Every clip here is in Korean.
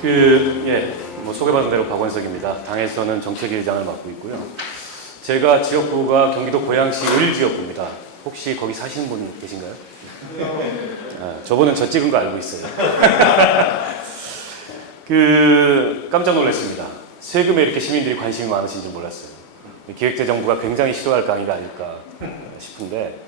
소개받은 대로 박원석입니다. 당에서는 정책위의장을 맡고 있고요. 제가 지역구가 경기도 고양시 을지역구입니다. 혹시 거기 사시는 분 계신가요? 저분은 저 찍은 거 알고 있어요. 깜짝 놀랐습니다. 세금에 이렇게 시민들이 관심이 많으신 줄 몰랐어요. 기획재정부가 굉장히 싫어할 강의가 아닐까 싶은데,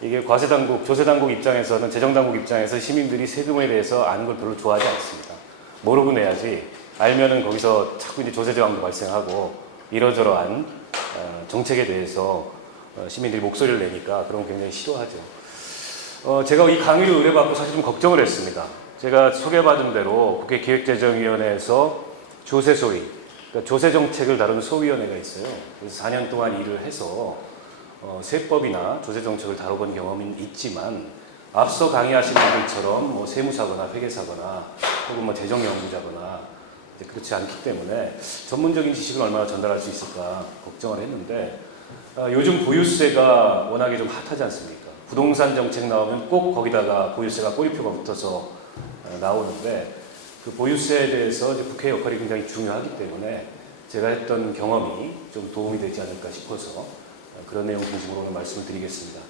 이게 과세당국, 조세당국 입장에서는, 재정당국 입장에서 시민들이 세금에 대해서 아는 걸 별로 좋아하지 않습니다. 모르고 내야지, 알면은 거기서 자꾸 이제 조세저항도 발생하고 이러저러한 정책에 대해서 시민들이 목소리를 내니까 그런 거 굉장히 싫어하죠. 제가 이 강의를 의뢰받고 사실 좀 걱정을 했습니다. 제가 소개받은 대로 국회 기획재정위원회에서 조세소위, 그러니까 조세정책을 다루는 소위원회가 있어요. 그래서 4년 동안 일을 해서 세법이나 조세정책을 다뤄본 경험은 있지만, 앞서 강의하신 분들처럼 뭐 세무사거나 회계사거나 혹은 뭐 재정연구자거나 그렇지 않기 때문에 전문적인 지식을 얼마나 전달할 수 있을까 걱정을 했는데, 요즘 보유세가 워낙에 좀 핫하지 않습니까? 부동산 정책 나오면 꼭 거기다가 보유세가 꼬리표가 붙어서 나오는데, 그 보유세에 대해서 이제 국회 역할이 굉장히 중요하기 때문에 제가 했던 경험이 좀 도움이 되지 않을까 싶어서 그런 내용 중심으로 오늘 말씀을 드리겠습니다.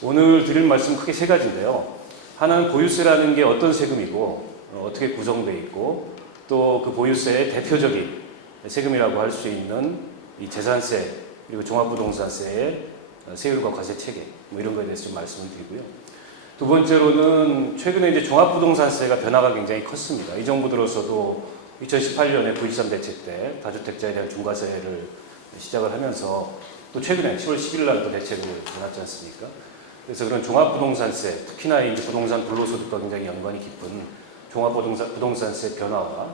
오늘 드릴 말씀은 크게 세 가지인데요. 하나는 보유세라는 게 어떤 세금이고 어떻게 구성되어 있고, 또 그 보유세의 대표적인 세금이라고 할 수 있는 이 재산세 그리고 종합부동산세의 세율과 과세 체계, 뭐 이런 거에 대해서 좀 말씀을 드리고요. 두 번째로는 최근에 이제 종합부동산세가 변화가 굉장히 컸습니다. 이 정부 들어서도 2018년에 9.23 대책 때 다주택자에 대한 중과세를 시작을 하면서, 또 최근에 10월 10일 날 또 대책을 내놨지 않습니까? 그래서 그런 종합부동산세, 특히나 이제 부동산 불로소득과 굉장히 연관이 깊은 종합부동산세 변화와,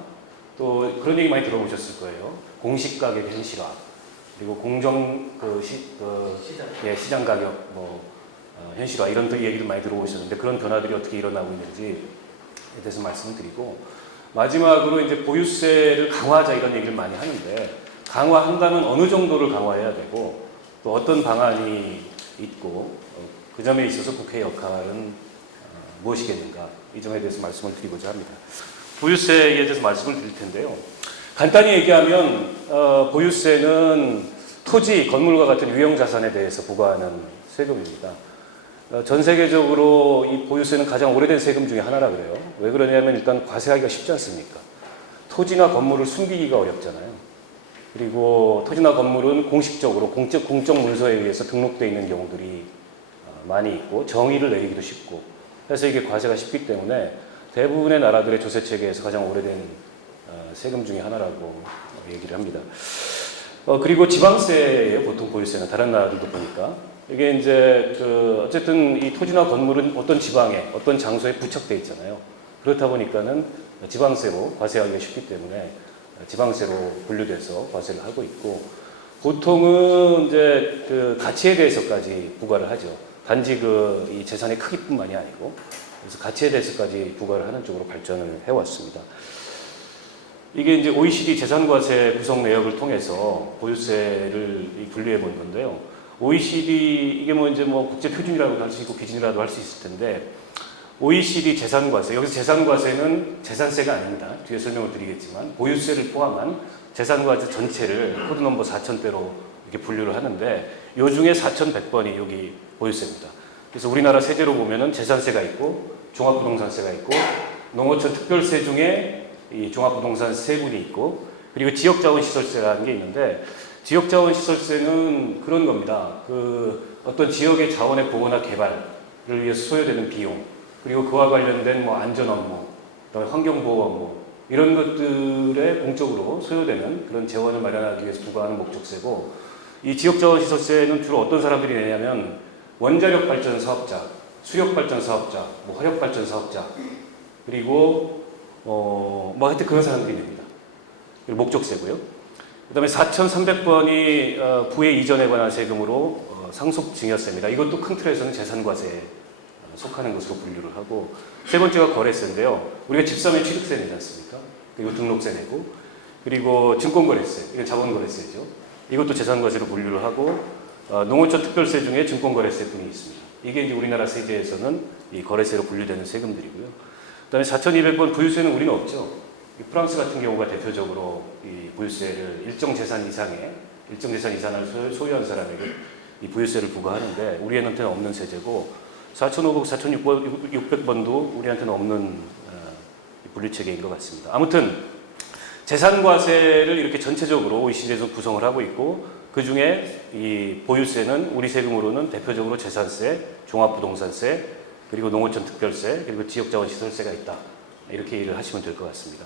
또 그런 얘기 많이 들어보셨을 거예요. 공시가격 현실화, 그리고 시장 가격 현실화, 이런 얘기도 많이 들어보셨는데, 그런 변화들이 어떻게 일어나고 있는지에 대해서 말씀을 드리고, 마지막으로 이제 보유세를 강화하자 이런 얘기를 많이 하는데, 강화한다면 어느 정도를 강화해야 되고, 또 어떤 방안이 있고, 그 점에 있어서 국회의 역할은 무엇이겠는가, 이 점에 대해서 말씀을 드리고자 합니다. 보유세에 대해서 말씀을 드릴 텐데요. 간단히 얘기하면 보유세는 토지, 건물과 같은 유형자산에 대해서 부과하는 세금입니다. 전 세계적으로 이 보유세는 가장 오래된 세금 중에 하나라 그래요. 왜 그러냐면 일단 과세하기가 쉽지 않습니까? 토지나 건물을 숨기기가 어렵잖아요. 그리고 토지나 건물은 공식적으로 공적 문서에 의해서 등록되어 있는 경우들이 많이 있고, 정의를 내리기도 쉽고 해서 이게 과세가 쉽기 때문에 대부분의 나라들의 조세 체계에서 가장 오래된 세금 중에 하나라고 얘기를 합니다. 그리고 지방세예요, 보통 보유세는. 다른 나라들도 보니까 이게 이제 어쨌든 이 토지나 건물은 어떤 지방에, 어떤 장소에 부착돼 있잖아요. 그렇다 보니까는 지방세로 과세하기가 쉽기 때문에 지방세로 분류돼서 과세를 하고 있고, 보통은 이제 가치에 대해서까지 부과를 하죠. 단지 이 재산의 크기뿐만이 아니고, 그래서 가치에 대해서까지 부과를 하는 쪽으로 발전을 해왔습니다. 이게 이제 OECD 재산과세 구성 내역을 통해서 보유세를 분류해 본 건데요. OECD, 이게 이제 국제 표준이라고도 할 수 있고 기준이라도 할 수 있을 텐데, OECD 재산과세, 여기서 재산과세는 재산세가 아닙니다. 뒤에 설명을 드리겠지만, 보유세를 포함한 재산과세 전체를 코드 넘버 4000대로 이렇게 분류를 하는데, 요 중에 4100번이 여기 보유세입니다. 그래서 우리나라 세제로 보면은 재산세가 있고, 종합부동산세가 있고, 농어촌 특별세 중에 이 종합부동산 세분이 있고, 그리고 지역자원시설세라는 게 있는데, 지역자원시설세는 그런 겁니다. 어떤 지역의 자원의 보호나 개발을 위해서 소요되는 비용, 그리고 그와 관련된 안전 업무, 그다음에 환경보호 업무, 이런 것들에 공적으로 소요되는 그런 재원을 마련하기 위해서 부과하는 목적세고, 이 지역자원시설세는 주로 어떤 사람들이 내냐면 원자력 발전 사업자, 수력 발전 사업자, 화력 발전 사업자, 그리고 하여튼 그런 사람들이 냅니다. 목적세고요. 그 다음에 4,300번이 부의 이전에 관한 세금으로 상속증여세입니다. 이것도 큰 틀에서는 재산과세에 속하는 것으로 분류를 하고, 세 번째가 거래세인데요. 우리가 집 사면 취득세 내지 않습니까? 그리고 등록세 내고, 그리고 증권거래세, 이건 자본거래세죠. 이것도 재산과세로 분류를 하고, 농어촌 특별세 중에 증권거래세분이 있습니다. 이게 이제 우리나라 세제에서는 이 거래세로 분류되는 세금들이고요. 그 다음에 4,200번 부유세는 우리는 없죠. 프랑스 같은 경우가 대표적으로 이 보유세를 일정 재산 이상을 소유한 사람에게 이 보유세를 부과하는데 우리한테는 없는 세제고 4,500, 4,600번도 우리한테는 없는 분리체계인 것 같습니다. 아무튼 재산과세를 이렇게 전체적으로 OECD에서 구성을 하고 있고 그 중에 이 보유세는 우리 세금으로는 대표적으로 재산세, 종합부동산세, 그리고 농어촌 특별세, 그리고 지역자원시설세가 있다. 이렇게 이해를 하시면 될 것 같습니다.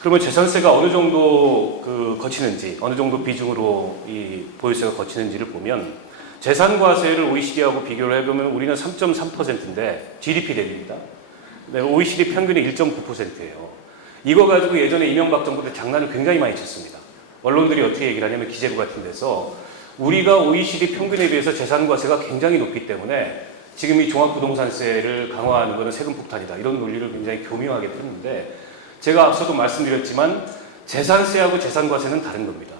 그러면 재산세가 어느 정도 거치는지, 어느 정도 비중으로 이 보유세가 거치는지를 보면 재산과세를 OECD하고 비교를 해보면 우리는 3.3%인데 GDP 대비입니다. OECD 평균이 1.9%예요. 이거 가지고 예전에 이명박 정부 때 장난을 굉장히 많이 쳤습니다. 언론들이 어떻게 얘기를 하냐면 기재부 같은 데서 우리가 OECD 평균에 비해서 재산과세가 굉장히 높기 때문에 지금 이 종합부동산세를 강화하는 것은 세금 폭탄이다. 이런 논리를 굉장히 교묘하게 폈는데 제가 앞서도 말씀드렸지만 재산세하고 재산과세는 다른 겁니다.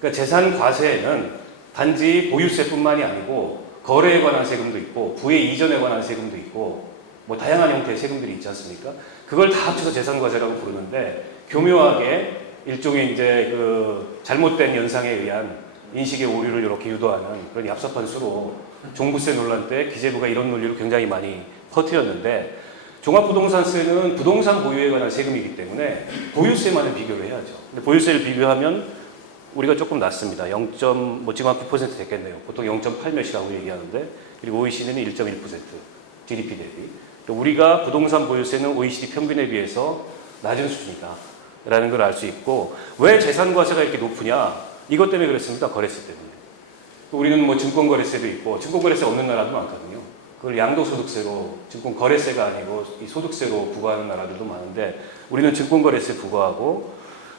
그러니까 재산과세에는 단지 보유세뿐만이 아니고 거래에 관한 세금도 있고 부의 이전에 관한 세금도 있고 뭐 다양한 형태의 세금들이 있지 않습니까? 그걸 다 합쳐서 재산과세라고 부르는데 교묘하게 일종의 이제 그 잘못된 연상에 의한 인식의 오류를 이렇게 유도하는 그런 얍삽한 수로 종부세 논란 때 기재부가 이런 논리를 굉장히 많이 퍼뜨렸는데 종합부동산세는 부동산 보유에 관한 세금이기 때문에 보유세만을 비교를 해야죠. 근데 보유세를 비교하면 우리가 조금 낮습니다. 0. 지금 한 9% 됐겠네요. 보통 0.8 몇이라고 얘기하는데 그리고 OECD는 1.1% GDP 대비. 우리가 부동산 보유세는 OECD 평균에 비해서 낮은 수준이다. 라는 걸 알 수 있고 왜 재산과세가 이렇게 높으냐? 이것 때문에 그렇습니다. 거래세 때문에. 우리는 뭐 증권거래세도 있고 증권거래세 없는 나라도 많거든요. 그걸 양도소득세로 증권거래세가 아니고 이 소득세로 부과하는 나라들도 많은데 우리는 증권거래세 부과하고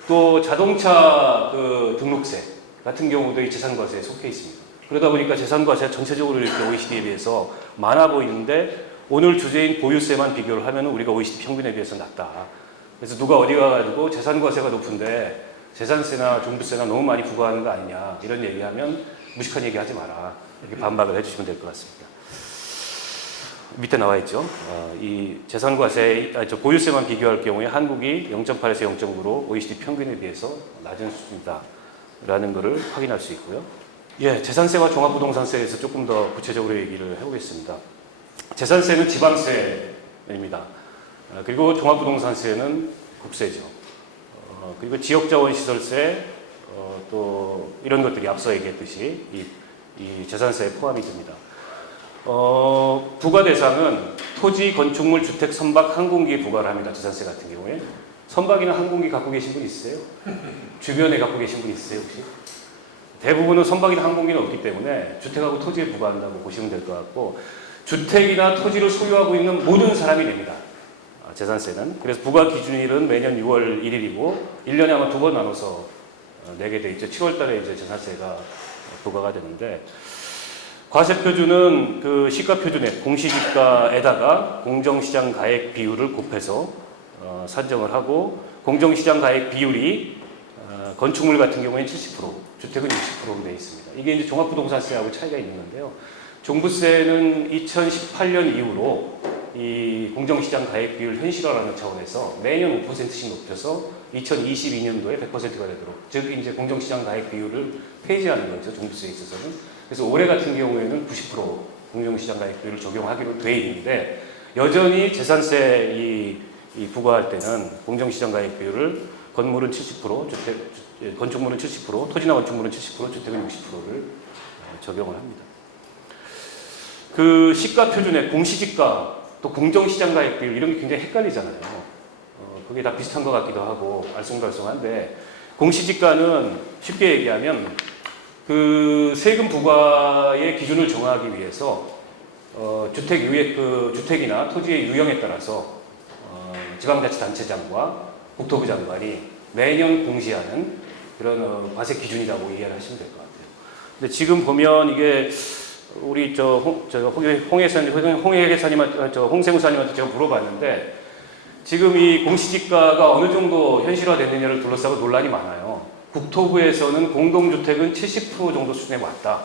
또 자동차 등록세 같은 경우도 이 재산과세에 속해 있습니다. 그러다 보니까 재산과세가 전체적으로 이렇게 OECD에 비해서 많아 보이는데 오늘 주제인 보유세만 비교를 하면 우리가 OECD 평균에 비해서 낮다. 그래서 누가 어디 가가지고 재산과세가 높은데 재산세나 종부세나 너무 많이 부과하는 거 아니냐 이런 얘기하면 무식한 얘기 하지 마라. 이렇게 반박을 해주시면 될 것 같습니다. 밑에 나와 있죠. 이 재산과세, 보유세만 비교할 경우에 한국이 0.8에서 0.9로 OECD 평균에 비해서 낮은 수준이다라는 것을 확인할 수 있고요. 예, 재산세와 종합부동산세에서 조금 더 구체적으로 얘기를 해보겠습니다. 재산세는 지방세입니다. 그리고 종합부동산세는 국세죠. 그리고 지역자원시설세, 또 이런 것들이 앞서 얘기했듯이 이 재산세에 포함이 됩니다. 부과 대상은 토지, 건축물, 주택, 선박, 항공기에 부과를 합니다. 재산세 같은 경우에. 선박이나 항공기 갖고 계신 분 있으세요? 주변에 갖고 계신 분 있으세요 혹시? 대부분은 선박이나 항공기는 없기 때문에 주택하고 토지에 부과한다고 보시면 될 것 같고 주택이나 토지를 소유하고 있는 모든 사람이 냅니다. 재산세는. 그래서 부과 기준일은 매년 6월 1일이고 1년에 아마 2번 나눠서 내게 돼 있죠. 7월 달에 이제 재산세가 부과가 되는데 과세 표준은 그 시가 표준액, 공시지가에다가 공정시장 가액 비율을 곱해서 산정을 하고 공정시장 가액 비율이 건축물 같은 경우에는 70%, 주택은 60%로 되어 있습니다. 이게 이제 종합부동산세하고 차이가 있는데요. 종부세는 2018년 이후로 이 공정시장 가액 비율 현실화라는 차원에서 매년 5%씩 높여서 2022년도에 100%가 되도록, 즉 이제 공정시장 가액 비율을 폐지하는 거죠. 종부세에 있어서는. 그래서 올해 같은 경우에는 90% 공정시장 가액 비율을 적용하기로 돼 있는데 여전히 재산세 이 부과할 때는 공정시장 가액 비율을 건물은 70%, 건축물은 70%, 토지나 건축물은 70%, 주택은 60%를 적용을 합니다. 그 시가 표준액, 공시지가, 또 공정시장 가액 비율 이런 게 굉장히 헷갈리잖아요. 그게 다 비슷한 것 같기도 하고 알쏭달쏭한데 공시지가는 쉽게 얘기하면 그 세금 부과의 기준을 정하기 위해서 주택이나 토지의 유형에 따라서 지방자치단체장과 국토부 장관이 매년 공시하는 그런 과세 기준이라고 이해를 하시면 될 것 같아요. 근데 지금 보면 이게 우리 홍세무사님한테 제가 물어봤는데 지금 이 공시지가가 어느 정도 현실화됐느냐를 둘러싸고 논란이 많아요. 국토부에서는 공동주택은 70% 정도 수준에 왔다.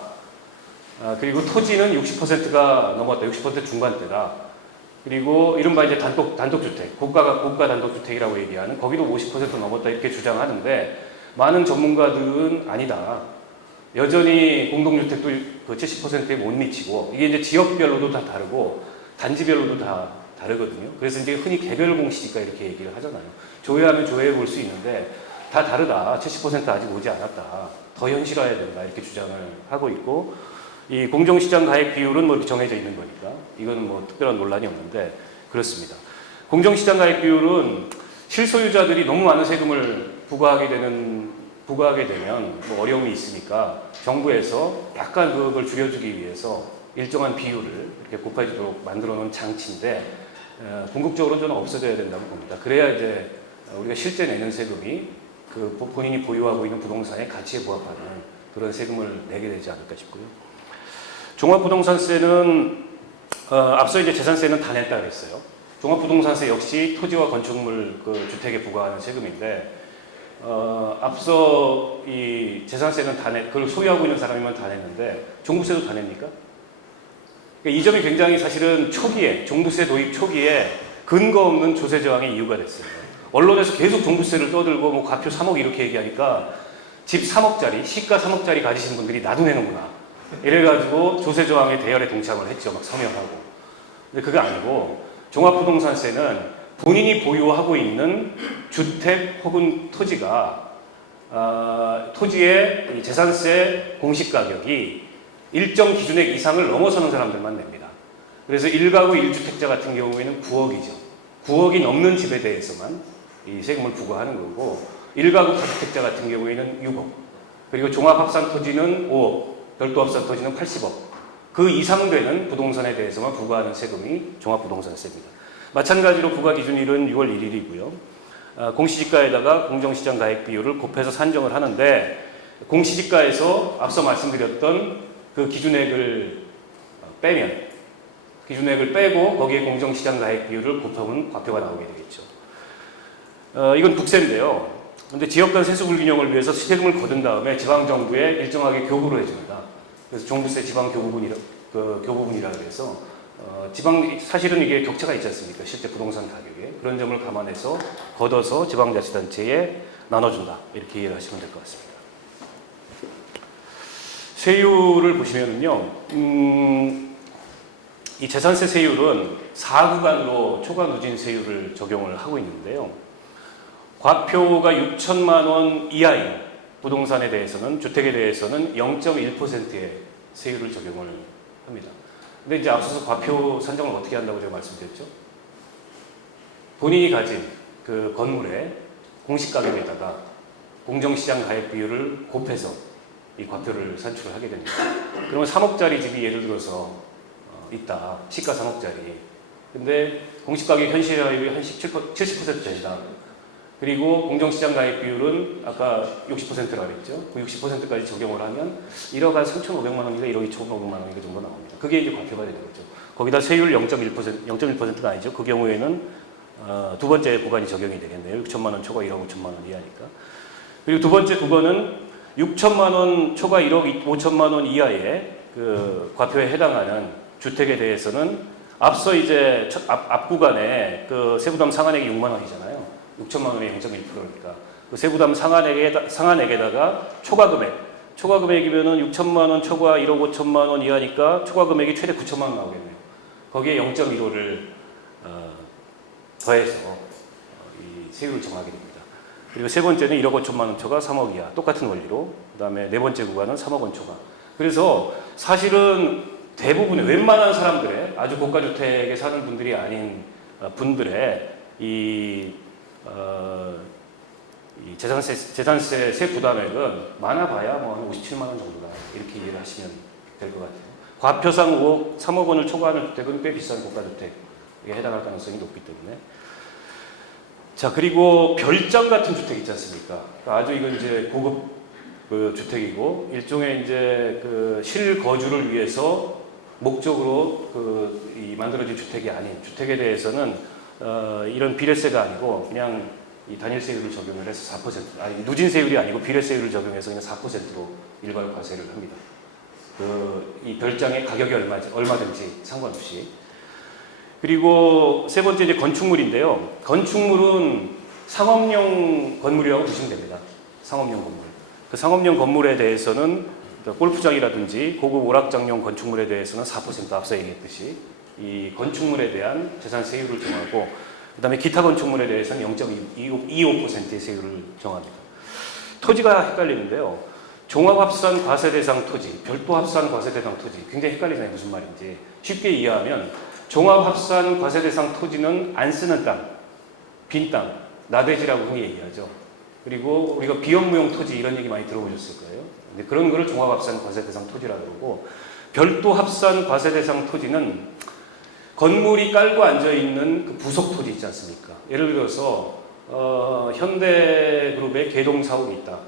그리고 토지는 60%가 넘었다. 60% 중반대다. 그리고 이른바 이제 단독주택, 고가 단독주택이라고 얘기하는 거기도 50% 넘었다 이렇게 주장하는데 많은 전문가들은 아니다. 여전히 공동주택도 그 70%에 못 미치고 이게 이제 지역별로도 다 다르고 단지별로도 다 다르거든요. 그래서 이제 흔히 개별 공시지가 이렇게 얘기를 하잖아요. 조회하면 조회해 볼 수 있는데 다 다르다. 70% 아직 오지 않았다. 더 현실화해야 된다. 이렇게 주장을 하고 있고 이 공정시장 가액 비율은 뭐 이렇게 정해져 있는 거니까 이거는 뭐 특별한 논란이 없는데 그렇습니다. 공정시장 가액 비율은 실소유자들이 너무 많은 세금을 부과하게 되면 뭐 어려움이 있으니까 정부에서 약간 그걸 줄여주기 위해서 일정한 비율을 이렇게 곱해지도록 만들어 놓은 장치인데 궁극적으로 저는 없어져야 된다고 봅니다. 그래야 이제 우리가 실제 내는 세금이 그 본인이 보유하고 있는 부동산의 가치에 부합하는 그런 세금을 내게 되지 않을까 싶고요. 종합부동산세는 앞서 이제 재산세는 다 냈다 그랬어요. 종합부동산세 역시 토지와 건축물 그 주택에 부과하는 세금인데 앞서 이 재산세는 그걸 소유하고 있는 사람이면 다 냈는데 종부세도 다 냅니까? 그러니까 이 점이 굉장히 사실은 초기에 종부세 도입 초기에 근거 없는 조세 저항의 이유가 됐어요. 언론에서 계속 종부세를 떠들고 뭐 과표 3억 이렇게 얘기하니까 집 3억짜리 시가 3억짜리 가지신 분들이 나도 내는구나 이래가지고 조세 저항에 대열에 동참을 했죠. 막 서명하고. 근데 그게 아니고 종합부동산세는 본인이 보유하고 있는 주택 혹은 토지가 토지의 재산세 공시가격이 일정 기준액 이상을 넘어서는 사람들만 냅니다. 그래서 1가구 1주택자 같은 경우에는 9억이죠. 9억이 넘는 집에 대해서만 이 세금을 부과하는 거고 1가구 다주택자 같은 경우에는 6억 그리고 종합합산 토지는 5억 별도 합산 토지는 80억 그 이상 되는 부동산에 대해서만 부과하는 세금이 종합부동산세입니다. 마찬가지로 부과 기준일은 6월 1일이고요. 공시지가에다가 공정시장 가액 비율을 곱해서 산정을 하는데 공시지가에서 앞서 말씀드렸던 그 기준액을 빼고 거기에 공정시장 가액 비율을 곱하면 과표가 나오게 되겠죠. 이건 국세인데요. 근데 지역 간 세수 불균형을 위해서 세금을 거둔 다음에 지방정부에 일정하게 교부를 해줍니다. 그래서 종부세 교부분이라 그래서 사실은 이게 격차가 있지 않습니까? 실제 부동산 가격에. 그런 점을 감안해서 걷어서 지방자치단체에 나눠준다. 이렇게 이해를 하시면 될 것 같습니다. 세율을 보시면은요, 이 재산세 세율은 4구간으로 초과 누진 세율을 적용을 하고 있는데요. 과표가 6천만 원 이하인 부동산에 대해서는, 주택에 대해서는 0.1%의 세율을 적용을 합니다. 근데 이제 앞서서 과표 산정을 어떻게 한다고 제가 말씀드렸죠? 본인이 가진 그 건물의 공시가격에다가 공정시장 가액 비율을 곱해서 이 과표를 산출을 하게 됩니다. 그러면 3억짜리 집이 예를 들어서 있다. 시가 3억짜리. 근데 공시가격 현실화율이 한 70% 된다. 그리고 공정시장 가액 비율은 아까 60%라고 했죠. 그 60%까지 적용을 하면 1억 한 3,500만 원인가 1억 2,500만 원인가 정도 나옵니다. 그게 이제 과표가 되는 거죠. 거기다 세율 0.1%가 아니죠. 그 경우에는 두 번째 구간이 적용이 되겠네요. 6천만 원 초과 1억 5천만 원 이하니까. 그리고 두 번째 구간은 6천만 원 초과 1억 5천만 원 이하의 그 과표에 해당하는 주택에 대해서는 앞서 이제 앞 구간에 그 세부담 상한액이 6만 원이잖아요. 6천만 원에 0.1%니까 그 세부담 상한액에다가 초과 금액이면은 6천만 원 초과 1억 5천만 원 이하니까 초과 금액이 최대 9천만 원 나오겠네요. 거기에 0.15를 더해서 이 세율을 정하게 됩니다. 그리고 세 번째는 1억 5천만 원 초과 3억 이하 똑같은 원리로 그다음에 네 번째 구간은 3억 원 초과. 그래서 사실은 대부분의 웬만한 사람들의 아주 고가주택에 사는 분들이 아닌 분들의 이 재산세 세 부담액은 많아봐야 뭐 한 57만 원 정도다 이렇게 이해를 하시면 될 것 같아요. 과표상 3억 원을 초과하는 주택은 꽤 비싼 고가주택에 해당할 가능성이 높기 때문에. 자, 그리고 별장 같은 주택 있지 않습니까? 아주 이건 이제 고급 그 주택이고 일종의 이제 그 실거주를 위해서 목적으로 이 만들어진 주택이 아닌 주택에 대해서는 이런 비례세가 아니고 그냥 이 단일세율을 적용을 해서 4%, 아니 누진세율이 아니고 비례세율을 적용해서 그냥 4%로 일괄 과세를 합니다. 이 별장의 가격이 얼마든지 상관없이. 그리고 세 번째 이제 건축물인데요. 건축물은 상업용 건물이라고 보시면 됩니다. 상업용 건물. 그 상업용 건물에 대해서는 골프장이라든지 고급 오락장용 건축물에 대해서는 4% 앞서 얘기했듯이 이 건축물에 대한 재산 세율을 정하고 그다음에 기타 건축물에 대해서는 0.25%의 세율을 정합니다. 토지가 헷갈리는데요. 종합합산 과세대상 토지, 별도합산 과세대상 토지 굉장히 헷갈리잖아요. 무슨 말인지. 쉽게 이해하면 종합합산 과세대상 토지는 안 쓰는 땅, 빈 땅, 나대지라고 흔히 얘기하죠. 그리고 우리가 비업무용 토지 이런 얘기 많이 들어보셨을 거예요. 근데 그런 거를 종합합산 과세대상 토지라고 그러고 별도합산 과세대상 토지는 건물이 깔고 앉아있는 그 부속 토지 있지 않습니까? 예를 들어서 현대그룹의 개동사옥이 있다.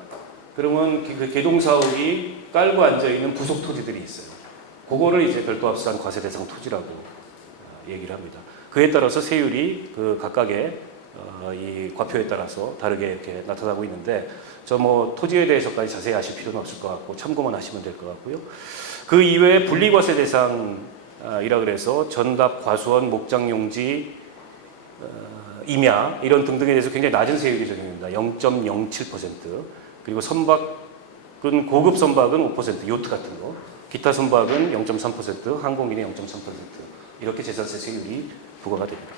그러면 그 개동사옥이 깔고 앉아있는 부속 토지들이 있어요. 그거를 이제 별도합산 과세대상 토지라고 얘기를 합니다. 그에 따라서 세율이 그 각각의 이 과표에 따라서 다르게 이렇게 나타나고 있는데 저 뭐 토지에 대해서까지 자세히 아실 필요는 없을 것 같고 참고만 하시면 될 것 같고요. 그 이외에 분리과세 대상이라 그래서 전답, 과수원, 목장용지, 임야 이런 등등에 대해서 굉장히 낮은 세율이 적용됩니다. 0.07%. 그리고 선박은 고급 선박은 5%, 요트 같은 거. 기타 선박은 0.3%, 항공기는 0.3% 이렇게 재산세 세율이 부과가 됩니다.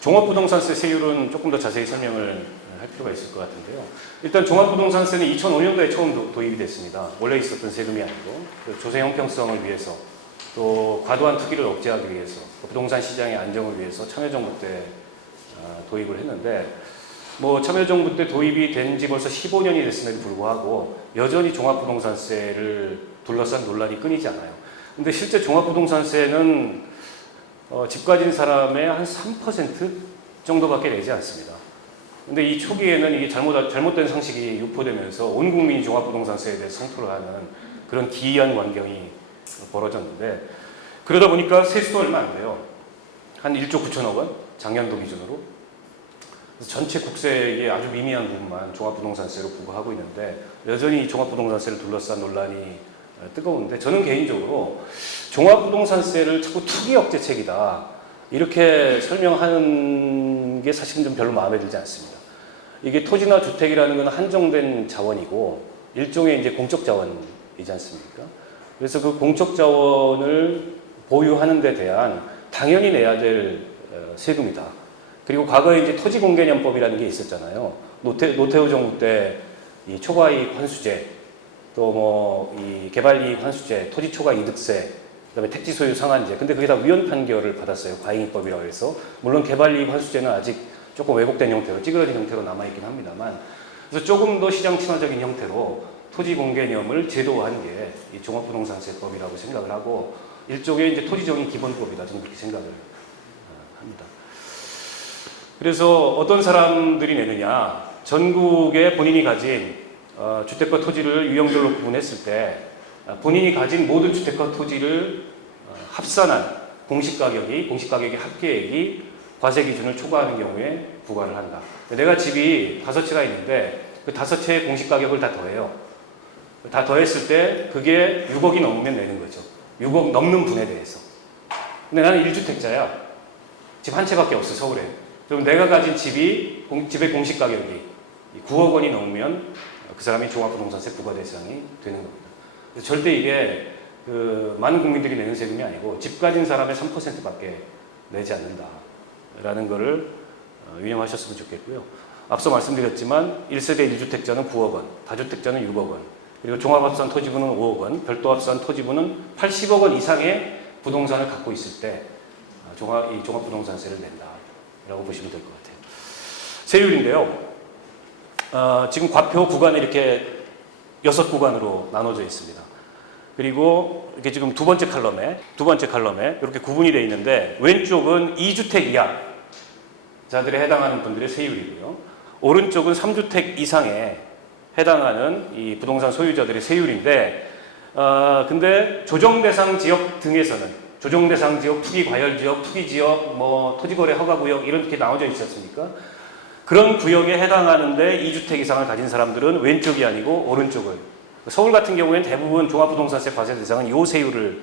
종합부동산세 세율은 조금 더 자세히 설명을 할 필요가 있을 것 같은데요. 일단 종합부동산세는 2005년도에 처음 도입이 됐습니다. 원래 있었던 세금이 아니고 조세 형평성을 위해서 또 과도한 투기를 억제하기 위해서 부동산 시장의 안정을 위해서 참여정부 때 도입을 했는데 뭐 참여정부 때 도입이 된 지 벌써 15년이 됐음에도 불구하고 여전히 종합부동산세를 둘러싼 논란이 끊이지 않아요. 근데 실제 종합부동산세는 집 가진 사람의 한 3% 정도밖에 내지 않습니다. 근데 이 초기에는 이게 잘못된 상식이 유포되면서 온 국민이 종합부동산세에 대해 성토를 하는 그런 기이한 광경이 벌어졌는데 그러다 보니까 세수도 얼마 안 돼요. 한 1조 9천억 원? 작년도 기준으로. 전체 국세의 아주 미미한 부분만 종합부동산세로 부과하고 있는데 여전히 종합부동산세를 둘러싼 논란이 뜨거운데 저는 개인적으로 종합부동산세를 자꾸 투기 억제책이다 이렇게 설명하는 게 사실은 좀 별로 마음에 들지 않습니다. 이게 토지나 주택이라는 건 한정된 자원이고 일종의 이제 공적 자원이지 않습니까? 그래서 그 공적 자원을 보유하는 데 대한 당연히 내야 될 세금이다. 그리고 과거에 이제 토지공개념법이라는 게 있었잖아요. 노태우 정부 때 이 초과이익 환수제, 또 뭐 이 개발이익 환수제, 토지 초과 이득세, 그다음에 택지 소유 상한제. 근데 그게 다 위헌 판결을 받았어요. 과잉입법이라고 해서. 물론 개발이익 환수제는 아직 조금 왜곡된 형태로, 찌그러진 형태로 남아있긴 합니다만, 그래서 조금 더 시장 친화적인 형태로 토지 공개념을 제도화한 게 이 종합부동산세법이라고 생각을 하고 일종의 이제 토지정의 기본법이다 저는 그렇게 생각을 합니다. 그래서 어떤 사람들이 내느냐, 전국에 본인이 가진 주택과 토지를 유형별로 구분했을 때 본인이 가진 모든 주택과 토지를 합산한 공시가격이 합계액이 과세 기준을 초과하는 경우에 부과를 한다. 내가 집이 5채가 있는데 그 5채의 공시가격을 다 더해요. 다 더했을 때 그게 6억이 넘으면 내는 거죠. 6억 넘는 분에 대해서. 근데 나는 1주택자야. 집 한 채밖에 없어, 서울에. 그럼 내가 가진 집의 공시가격이 9억 원이 넘으면 그 사람이 종합부동산세 부과 대상이 되는 겁니다. 그래서 절대 이게 많은 국민들이 내는 세금이 아니고 집 가진 사람의 3%밖에 내지 않는다라는 것을 유념하셨으면 좋겠고요. 앞서 말씀드렸지만 1세대 1주택자는 9억 원, 다주택자는 6억 원, 그리고 종합합산 토지분은 5억 원, 별도합산 토지분은 80억 원 이상의 부동산을 갖고 있을 때 종합부동산세를 낸다라고 보시면 될 것 같아요. 세율인데요. 지금 과표 구간이 이렇게 6구간으로 나눠져 있습니다. 그리고 이렇게 지금 두 번째 칼럼에 이렇게 구분이 되어 있는데 왼쪽은 2주택 이하 자들에 해당하는 분들의 세율이고요. 오른쪽은 3주택 이상에 해당하는 이 부동산 소유자들의 세율인데 근데 조정대상 지역 등에서는 조정대상 지역, 투기과열지역, 투기지역, 뭐 토지거래 허가구역 이렇게 나눠져 있지 않습니까? 그런 구역에 해당하는데 2주택 이상을 가진 사람들은 왼쪽이 아니고 오른쪽을. 서울 같은 경우에는 대부분 종합부동산세 과세 대상은 이 세율을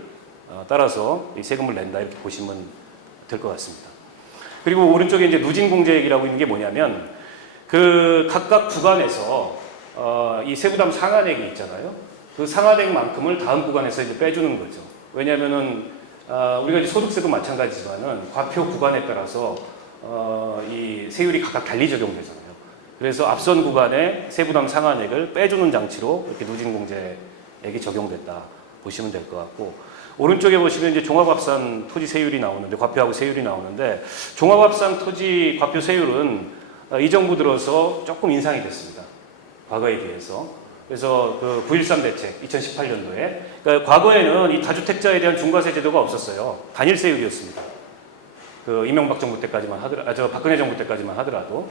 따라서 이 세금을 낸다 이렇게 보시면 될 것 같습니다. 그리고 오른쪽에 이제 누진공제액이라고 있는 게 뭐냐면 그 각각 구간에서 이 세부담 상한액이 있잖아요. 그 상한액만큼을 다음 구간에서 이제 빼주는 거죠. 왜냐하면은 우리가 이제 소득세도 마찬가지지만은 과표 구간에 따라서 이 세율이 각각 달리 적용되잖아요. 그래서 앞선 구간에 세부담 상한액을 빼주는 장치로 이렇게 누진공제액이 적용됐다 보시면 될 것 같고, 오른쪽에 보시면 이제 종합합산 토지 세율이 나오는데, 과표하고 세율이 나오는데, 종합합산 토지 과표 세율은 이 정부 들어서 조금 인상이 됐습니다. 과거에 비해서. 그래서 그 9.13 대책 2018년도에, 그러니까 과거에는 이 다주택자에 대한 중과세 제도가 없었어요. 단일세율이었습니다. 그 이명박 정부 때까지만 하더라도, 박근혜 정부 때까지만 하더라도.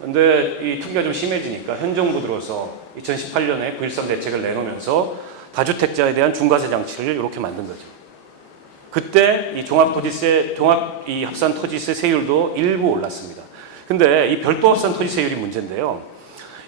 근데 이 투기가 좀 심해지니까 현 정부 들어서 2018년에 9.13 대책을 내놓으면서 다주택자에 대한 중과세 장치를 이렇게 만든 거죠. 그때 이 종합토지세, 이 합산토지세 세율도 일부 올랐습니다. 근데 이 별도 합산 토지세율이 문제인데요.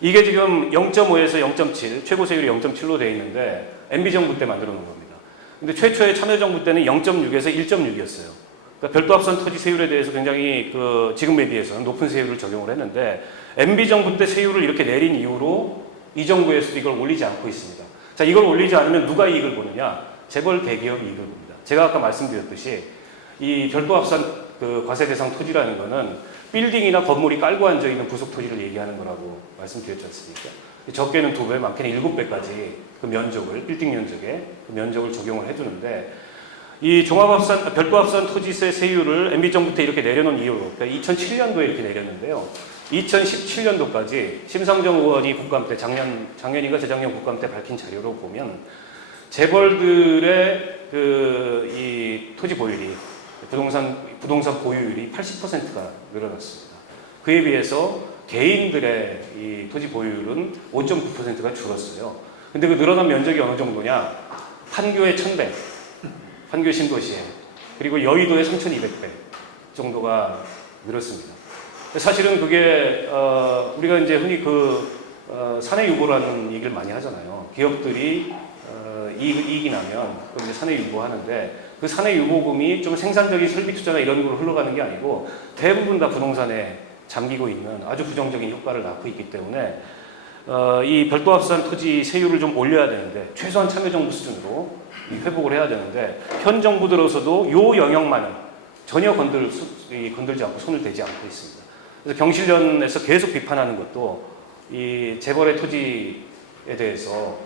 이게 지금 0.5에서 0.7, 최고 세율이 0.7로 되어 있는데 MB정부 때 만들어 놓은 겁니다. 근데 최초의 참여정부 때는 0.6에서 1.6이었어요. 그러니까 별도 합산 토지 세율에 대해서 굉장히 그 지금에 비해서는 높은 세율을 적용을 했는데, MB정부 때 세율을 이렇게 내린 이후로 이 정부에서도 이걸 올리지 않고 있습니다. 자, 이걸 올리지 않으면 누가 이익을 보느냐? 재벌 대기업이 이익을 봅니다. 제가 아까 말씀드렸듯이 이 별도 합산 그 과세 대상 토지라는 거는 빌딩이나 건물이 깔고 앉아 있는 부속 토지를 얘기하는 거라고 말씀드렸지 않습니까? 적게는 2배, 많게는 7배까지 그 면적을, 빌딩 면적에 그 면적을 적용을 해주는데, 이 종합합산, 별도합산 토지세 세율을 MB정부 때 이렇게 내려놓은 이유로, 그러니까 2007년도에 이렇게 내렸는데요. 2017년도까지 심상정 의원이 국감 때, 작년인가 재작년 국감 때 밝힌 자료로 보면 재벌들의 이 토지 보유율이, 부동산 보유율이 80%가 늘어났습니다. 그에 비해서 개인들의 이 토지 보유율은 5.9%가 줄었어요. 근데 그 늘어난 면적이 어느 정도냐? 판교의 1000배, 판교 신도시에, 그리고 여의도의 3200배 정도가 늘었습니다. 사실은 그게 우리가 이제 흔히 사내 유보라는 얘기를 많이 하잖아요. 기업들이 이익이 나면 그걸 이제 사내 유보하는데, 그 사내 유보금이 좀 생산적인 설비 투자나 이런 걸로 흘러가는 게 아니고 대부분 다 부동산에 잠기고 있는 아주 부정적인 효과를 낳고 있기 때문에 이 별도합산 토지 세율을 좀 올려야 되는데, 최소한 참여정부 수준으로 회복을 해야 되는데, 현 정부 들어서도 요 영역만은 전혀 건들지 않고 손을 대지 않고 있습니다. 그래서 경실련에서 계속 비판하는 것도 이 재벌의 토지에 대해서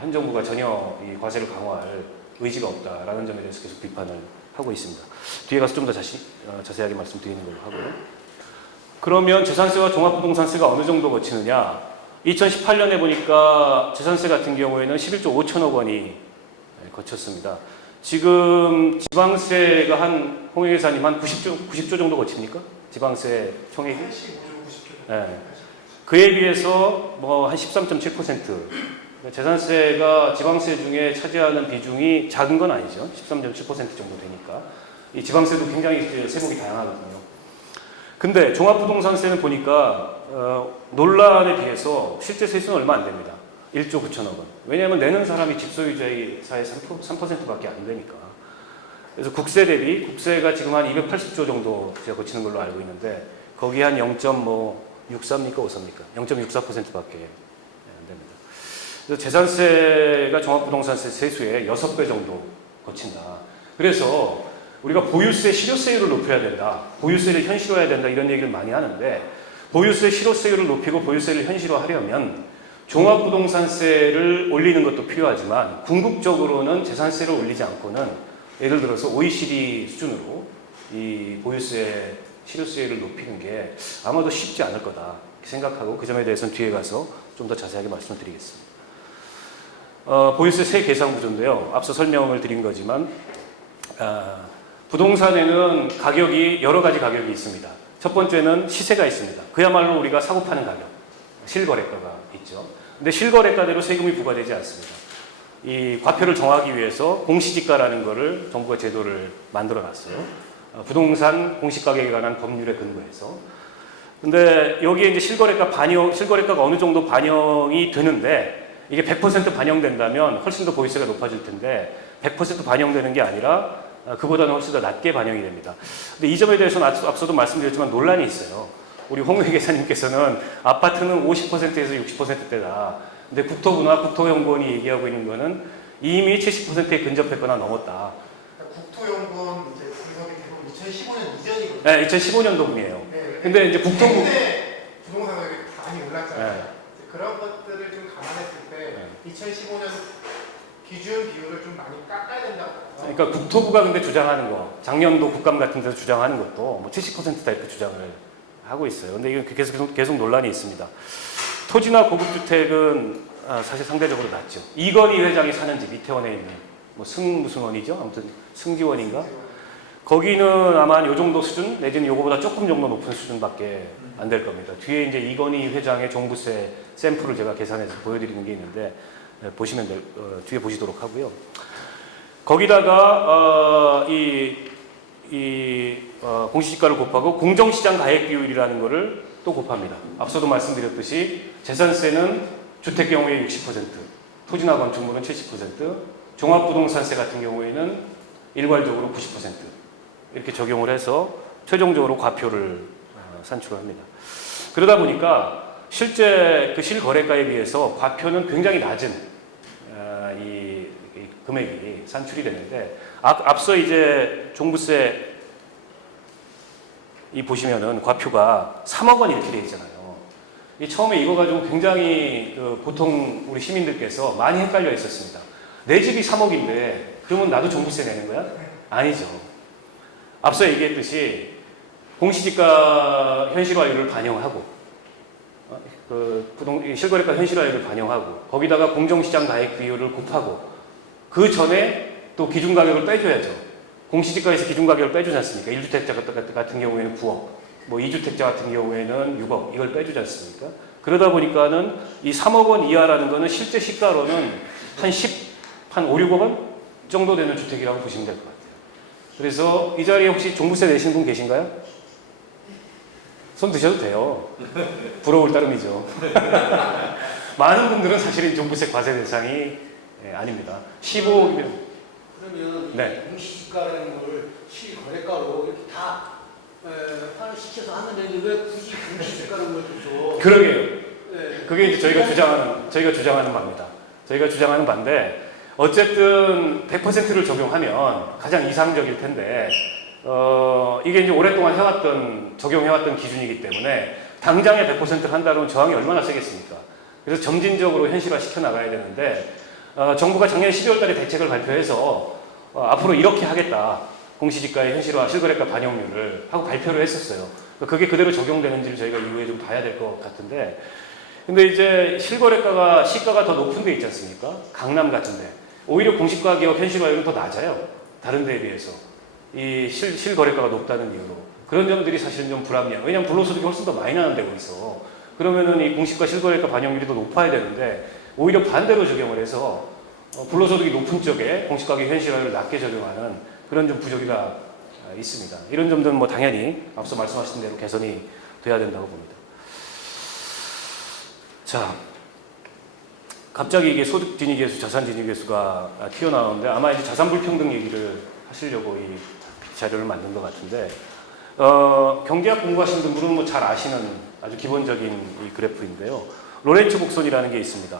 현 정부가 전혀 이 과세를 강화할 의지가 없다라는 점에 대해서 계속 비판을 하고 있습니다. 뒤에 가서 좀 더 자세하게 말씀드리는 걸로 하고요. 그러면 재산세와 종합부동산세가 어느 정도 거치느냐? 2018년에 보니까 재산세 같은 경우에는 11조 5천억 원이 거쳤습니다. 지금 지방세가 홍 회계사님 한 90조 정도 거칩니까? 지방세 총액이? 네. 그에 비해서 뭐 한 13.7%. 재산세가 지방세 중에 차지하는 비중이 작은 건 아니죠. 13.7% 정도 되니까. 이 지방세도 굉장히 세목이 다양하거든요. 근데 종합부동산세는 보니까 논란에 비해서 실제 세수는 얼마 안 됩니다. 1조 9천억 원. 왜냐하면 내는 사람이 집소유자의 3%밖에 안 되니까. 그래서 국세 대비, 국세가 지금 한 280조 정도 제가 거치는 걸로 알고 있는데, 거기 한 0.63입니까 5입니까? 0.64%밖에 안 됩니다. 그래서 재산세가 종합부동산세 세수의 6배 정도 거친다. 그래서 우리가 보유세 실효세율을 높여야 된다, 보유세를 현실화해야 된다, 이런 얘기를 많이 하는데, 보유세 실효세율을 높이고 보유세를 현실화하려면 종합부동산세를 올리는 것도 필요하지만, 궁극적으로는 재산세를 올리지 않고는, 예를 들어서 OECD 수준으로 이 보유세 실효세율을 높이는 게 아마도 쉽지 않을 거다 생각하고, 그 점에 대해서는 뒤에 가서 좀 더 자세하게 말씀을 드리겠습니다. 보유세 세 계산 구조인데요. 앞서 설명을 드린 거지만 부동산에는 가격이, 여러 가지 가격이 있습니다. 첫 번째는 시세가 있습니다. 그야말로 우리가 사고 파는 가격, 실거래가가 있죠. 근데 실거래가대로 세금이 부과되지 않습니다. 이 과표를 정하기 위해서 공시지가라는 거를 정부가 제도를 만들어 놨어요. 부동산 공시가격에 관한 법률에 근거해서. 근데 여기에 이제 실거래가가 어느 정도 반영이 되는데, 이게 100% 반영된다면 훨씬 더 보유세가 높아질 텐데, 100% 반영되는 게 아니라 그보다는 훨씬 더 낮게 반영이 됩니다. 근데 이 점에 대해서는 앞서도 말씀드렸지만 논란이 있어요. 우리 홍회 계사님께서는 아파트는 50%에서 60%대다. 근데 국토부나 국토연구원이 얘기하고 있는 거는 이미 70%에 근접했거나 넘었다. 국토연구원 이제 분석이 대부분 2015년 이전이거든요. 네, 2015년도분이에요. 네, 근데 이제 국토부 부동산 가격이 많이 올랐잖아요. 네. 그런 것들을 좀 감안했을 때 2015년 기준 비율을 좀 많이 깎아야 된다고. 그러니까 국토부가 근데 주장하는 거, 작년도 국감 같은 데서 주장하는 것도 뭐 70%다 이렇게 주장을 하고 있어요. 근데 이건 계속 논란이 있습니다. 토지나 고급주택은 사실 상대적으로 낮죠. 이건희 회장이 사는 집, 이태원에 있는 뭐 무슨 원이죠? 아무튼 승지원인가? 거기는 아마 요 정도 수준 내지는 요거보다 조금 정도 높은 수준밖에 안 될 겁니다. 뒤에 이제 이건희 회장의 종부세 샘플을 제가 계산해서 보여드리는 게 있는데 보시면 뒤에 보시도록 하고요. 거기다가 공시지가를 곱하고 공정시장 가액 비율이라는 거를 또 곱합니다. 앞서도 말씀드렸듯이 재산세는 주택 경우에 60%, 토지나 건축물은 70%, 종합부동산세 같은 경우에는 일괄적으로 90% 이렇게 적용을 해서 최종적으로 과표를 산출을 합니다. 그러다 보니까 실제 그 실거래가에 비해서 과표는 굉장히 낮은 이 금액이 산출이 되는데 앞서 이제 종부세 이 보시면은 과표가 3억 원 이렇게 돼 있잖아요. 처음에 이거 가지고 굉장히 보통 우리 시민들께서 많이 헷갈려 있었습니다. 내 집이 3억인데 그러면 나도 종부세 내는 거야? 아니죠. 앞서 얘기했듯이 공시지가 현실화율을 반영하고 실거래가 현실화율을 반영하고 거기다가 공정시장 가액 비율을 곱하고 그 전에 또 기준가격을 빼줘야죠. 공시지가에서 기준가격을 빼주지 않습니까? 1주택자 같은 경우에는 9억, 뭐 2주택자 같은 경우에는 6억 이걸 빼주지 않습니까? 그러다 보니까는 이 3억 원 이하라는 거는 실제 시가로는 한 5, 6억 원 정도 되는 주택이라고 보시면 될 것 같아요. 그래서 이 자리에 혹시 종부세 내신 분 계신가요? 손 드셔도 돼요. 부러울 따름이죠. 많은 분들은 사실은 종부세 과세 대상이 아닙니다. 15억이면 그러면 네. 공시지가라는 걸 실거래가로 이렇게 다 판을 시켜서 하는데 왜 굳이 공시지가라는 걸 줘? 그러게요. 네. 그게 이제 저희가 주장하는 바입니다. 저희가 주장하는 바인데 어쨌든 100%를 적용하면 가장 이상적일 텐데 이게 이제 오랫동안 적용해왔던 기준이기 때문에 당장에 100%를 한다면 저항이 얼마나 세겠습니까? 그래서 점진적으로 현실화 시켜나가야 되는데 정부가 작년 12월 달에 대책을 발표해서 앞으로 이렇게 하겠다. 공시지가의 현실화, 실거래가 반영률을 하고 발표를 했었어요. 그게 그대로 적용되는지를 저희가 이후에 좀 봐야 될 것 같은데 근데 이제 실거래가가 시가가 더 높은 데 있지 않습니까? 강남 같은 데. 오히려 공시가격 현실화율은 더 낮아요. 다른 데에 비해서. 이 실거래가가 높다는 이유로. 그런 점들이 사실은 좀 불합리해요. 왜냐하면 불로소득이 훨씬 더 많이 나는 데고 있어. 그러면은 이 공시가 실거래가 반영률이 더 높아야 되는데 오히려 반대로 적용을 해서 불로소득이 높은 쪽에 공시가격 현실화율을 낮게 적용하는 그런 좀 부조리가 있습니다. 이런 점들은 뭐 당연히 앞서 말씀하신 대로 개선이 돼야 된다고 봅니다. 자, 갑자기 이게 소득진위계수, 자산진위계수가 튀어나오는데 아마 이제 자산불평등 얘기를 하시려고 이 자료를 만든 것 같은데 경제학 공부하신 분들은 뭐 잘 아시는 아주 기본적인 이 그래프인데요. 로렌츠 곡선이라는 게 있습니다.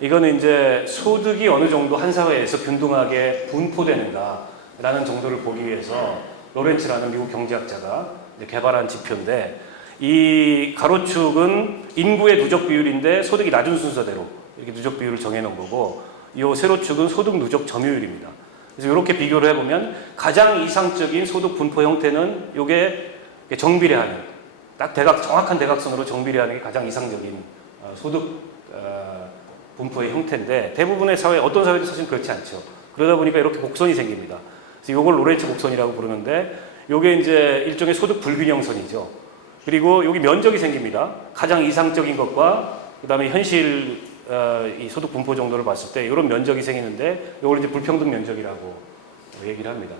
이거는 이제 소득이 어느 정도 한 사회에서 균등하게 분포되는가라는 정도를 보기 위해서 로렌츠라는 미국 경제학자가 개발한 지표인데 이 가로축은 인구의 누적 비율인데 소득이 낮은 순서대로 이렇게 누적 비율을 정해놓은 거고 이 세로축은 소득 누적 점유율입니다. 그래서 이렇게 비교를 해보면 가장 이상적인 소득 분포 형태는 이게 정비례하는 딱 정확한 대각선으로 정비례하는 게 가장 이상적인 소득 분포의 형태인데 대부분의 사회 어떤 사회도 사실 그렇지 않죠. 그러다 보니까 이렇게 곡선이 생깁니다. 그래서 이걸 로렌츠 곡선이라고 부르는데 이게 이제 일종의 소득 불균형선이죠. 그리고 여기 면적이 생깁니다. 가장 이상적인 것과 그다음에 현실 이 소득 분포 정도를 봤을 때 이런 면적이 생기는데 이걸 이제 불평등 면적이라고 얘기를 합니다.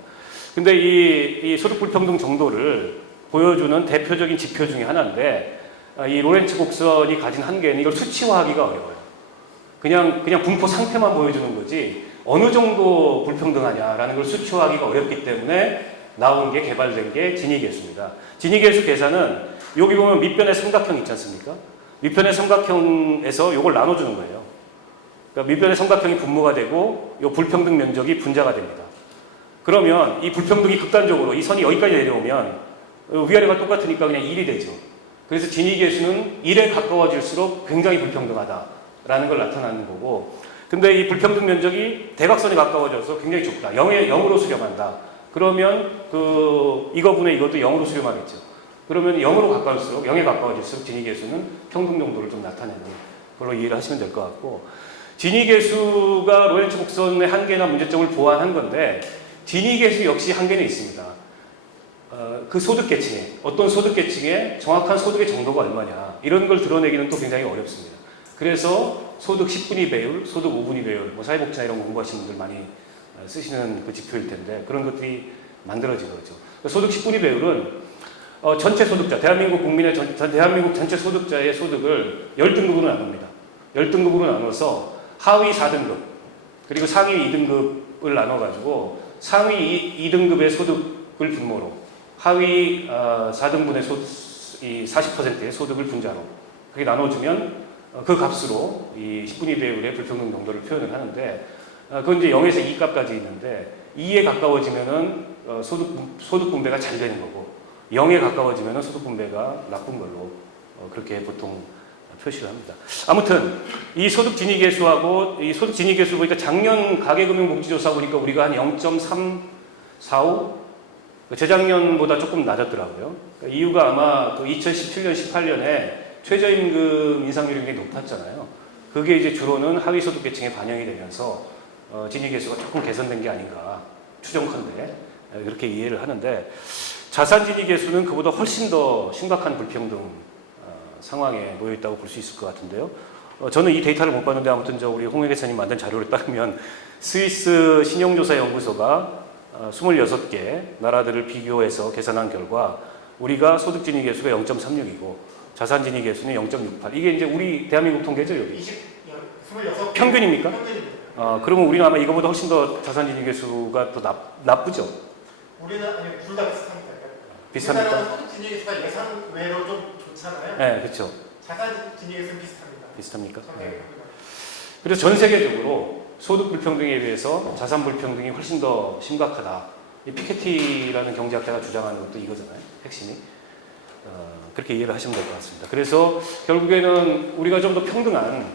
근데 이 소득 불평등 정도를 보여주는 대표적인 지표 중에 하나인데 이 로렌츠 곡선이 가진 한계는 이걸 수치화하기가 어려워요. 그냥 분포 상태만 보여주는 거지 어느 정도 불평등하냐라는 걸 수치화하기가 어렵기 때문에 나온 게 개발된 게 지니계수입니다. 지니계수 계산은 여기 보면 밑변의 삼각형 있지 않습니까? 밑변의 삼각형에서 이걸 나눠주는 거예요. 그러니까 밑변의 삼각형이 분모가 되고 이 불평등 면적이 분자가 됩니다. 그러면 이 불평등이 극단적으로 이 선이 여기까지 내려오면 위아래가 똑같으니까 그냥 1이 되죠. 그래서 지니계수는 1에 가까워질수록 굉장히 불평등하다라는 걸 나타내는 거고, 근데 이 불평등 면적이 대각선에 가까워져서 굉장히 좁다. 0으로 수렴한다. 그러면 이거분의 이것도 0으로 수렴하겠죠. 그러면 0으로 가까울수록 0에 가까워질수록 지니계수는 평등 정도를 좀 나타내는 걸로 이해를 하시면 될 것 같고, 지니계수가 로렌츠 곡선의 한계나 문제점을 보완한 건데 지니계수 역시 한계는 있습니다. 그 소득계층에 어떤 소득계층에 정확한 소득의 정도가 얼마냐 이런 걸 드러내기는 또 굉장히 어렵습니다. 그래서 소득 10분위 배율, 소득 5분위 배율, 뭐 사회복지나 이런 거 공부하시는 분들 많이 쓰시는 그 지표일 텐데 그런 것들이 만들어진 거죠. 소득 10분위 배율은 전체 소득자, 대한민국 국민의 대한민국 전체 소득자의 소득을 10등급으로 나눕니다. 10등급으로 나눠서 하위 4등급 그리고 상위 2등급을 나눠가지고 상위 2등급의 소득을 분모로 하위 4등분의 이 40%의 소득을 분자로 그렇게 나눠주면 그 값으로 이 10분위 배율의 불평등 정도를 표현을 하는데 그건 이제 0에서 2 값까지 있는데 2에 가까워지면은 소득 분배가 잘 되는 거고 0에 가까워지면은 소득 분배가 나쁜 걸로 그렇게 보통 표시를 합니다. 아무튼 이 소득 진위 계수하고 이 소득 진위 계수 보니까 작년 가계금융복지조사 보니까 우리가 한 0.345 재작년보다 조금 낮았더라고요. 그러니까 이유가 아마 2017년, 18년에 최저임금 인상률이 굉장히 높았잖아요. 그게 이제 주로는 하위소득계층에 반영이 되면서 진위계수가 조금 개선된 게 아닌가 추정컨대 그렇게 이해를 하는데 자산 진위계수는 그보다 훨씬 더 심각한 불평등 상황에 놓여 있다고 볼 수 있을 것 같은데요. 저는 이 데이터를 못 봤는데 아무튼 우리 홍 회계사님 만든 자료를 따르면 스위스 신용조사연구소가 26개 나라들을 비교해서 계산한 결과 우리가 소득 진위 계수가 0.36이고 자산 진위 계수는 0.68. 이게 이제 우리 대한민국 통계죠, 여기. 26 평균입니까? 평균입니다. 그러면 우리는 아마 이거보다 훨씬 더 자산 진위 계수가 더 나쁘죠. 우리는 아니 둘 다 비슷합니다. 비슷합니까? 우리나라는 소득 진위 계수가 예상외로 좀 좋잖아요. 네, 그렇죠. 자산 진위 계수는 비슷합니다. 비슷합니까? 네. 네. 그래서 전 세계적으로 소득 불평등에 비해서 자산 불평등이 훨씬 더 심각하다. 이 피케티라는 경제학자가 주장하는 것도 이거잖아요. 핵심이. 그렇게 이해를 하시면 될 것 같습니다. 그래서 결국에는 우리가 좀 더 평등한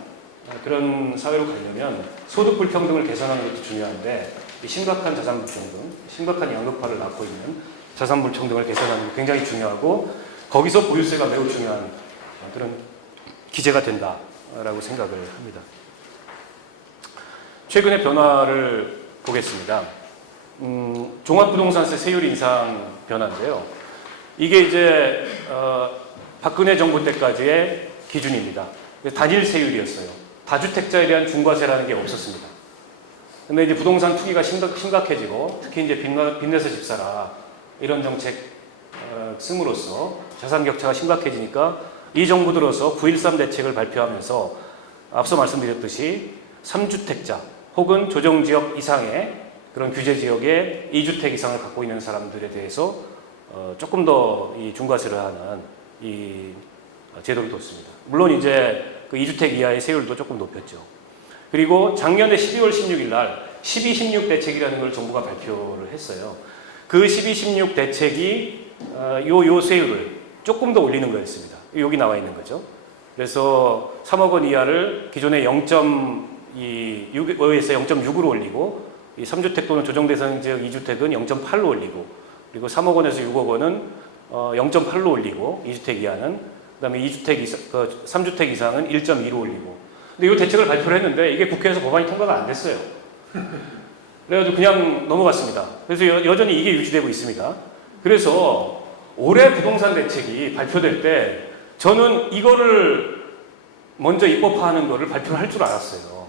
그런 사회로 가려면 소득 불평등을 개선하는 것도 중요한데 이 심각한 자산 불평등, 심각한 양극화를 낳고 있는 자산 불평등을 개선하는 게 굉장히 중요하고 거기서 보유세가 매우 중요한 그런 기제가 된다라고 생각을 합니다. 최근의 변화를 보겠습니다. 종합부동산세 세율 인상 변화인데요. 이게 이제 박근혜 정부 때까지의 기준입니다. 단일 세율이었어요. 다주택자에 대한 중과세라는 게 없었습니다. 근데 이제 부동산 투기가 심각해지고 특히 이제 빚내서 집 사라 이런 정책 씀으로써 자산 격차가 심각해지니까 이 정부 들어서 9.13 대책을 발표하면서 앞서 말씀드렸듯이 3주택자 혹은 조정지역 이상의 그런 규제지역에 2주택 이상을 갖고 있는 사람들에 대해서 조금 더 이 중과세를 하는 이 제도를 뒀습니다. 물론 이제 그 2주택 이하의 세율도 조금 높였죠. 그리고 작년에 12월 16일 날 12.16 대책이라는 걸 정부가 발표를 했어요. 그 12.16 대책이 요 세율을 조금 더 올리는 거였습니다. 여기 나와 있는 거죠. 그래서 3억 원 이하를 기존의 0.5에서 0.6으로 올리고 이 3주택 또는 조정대상 지역 2주택은 0.8로 올리고 그리고 3억 원에서 6억 원은 0.8로 올리고 2주택 이하는 그다음에 3주택 이상은 1.2로 올리고 근데 이 대책을 발표를 했는데 이게 국회에서 법안이 통과가 안 됐어요. 그래가지고 그냥 넘어갔습니다. 그래서 여전히 이게 유지되고 있습니다. 그래서 올해 부동산 대책이 발표될 때 저는 이거를 먼저 입법화하는 거를 발표를 할 줄 알았어요.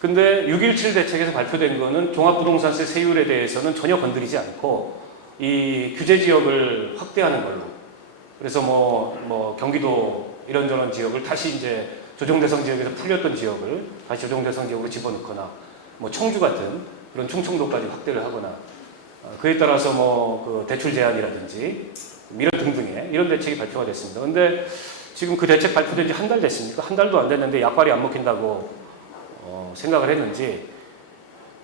근데 6.17 대책에서 발표된 거는 종합부동산세 세율에 대해서는 전혀 건드리지 않고 이 규제 지역을 확대하는 걸로. 그래서 뭐 경기도 이런저런 지역을 다시 이제 조정대상 지역에서 풀렸던 지역을 다시 조정대상 지역으로 집어넣거나 뭐 청주 같은 그런 충청도까지 확대를 하거나 그에 따라서 그 대출 제한이라든지 이런 등등의 이런 대책이 발표가 됐습니다. 근데 지금 그 대책 발표된 지 한 달 됐습니까? 한 달도 안 됐는데 약발이 안 먹힌다고 생각을 했는지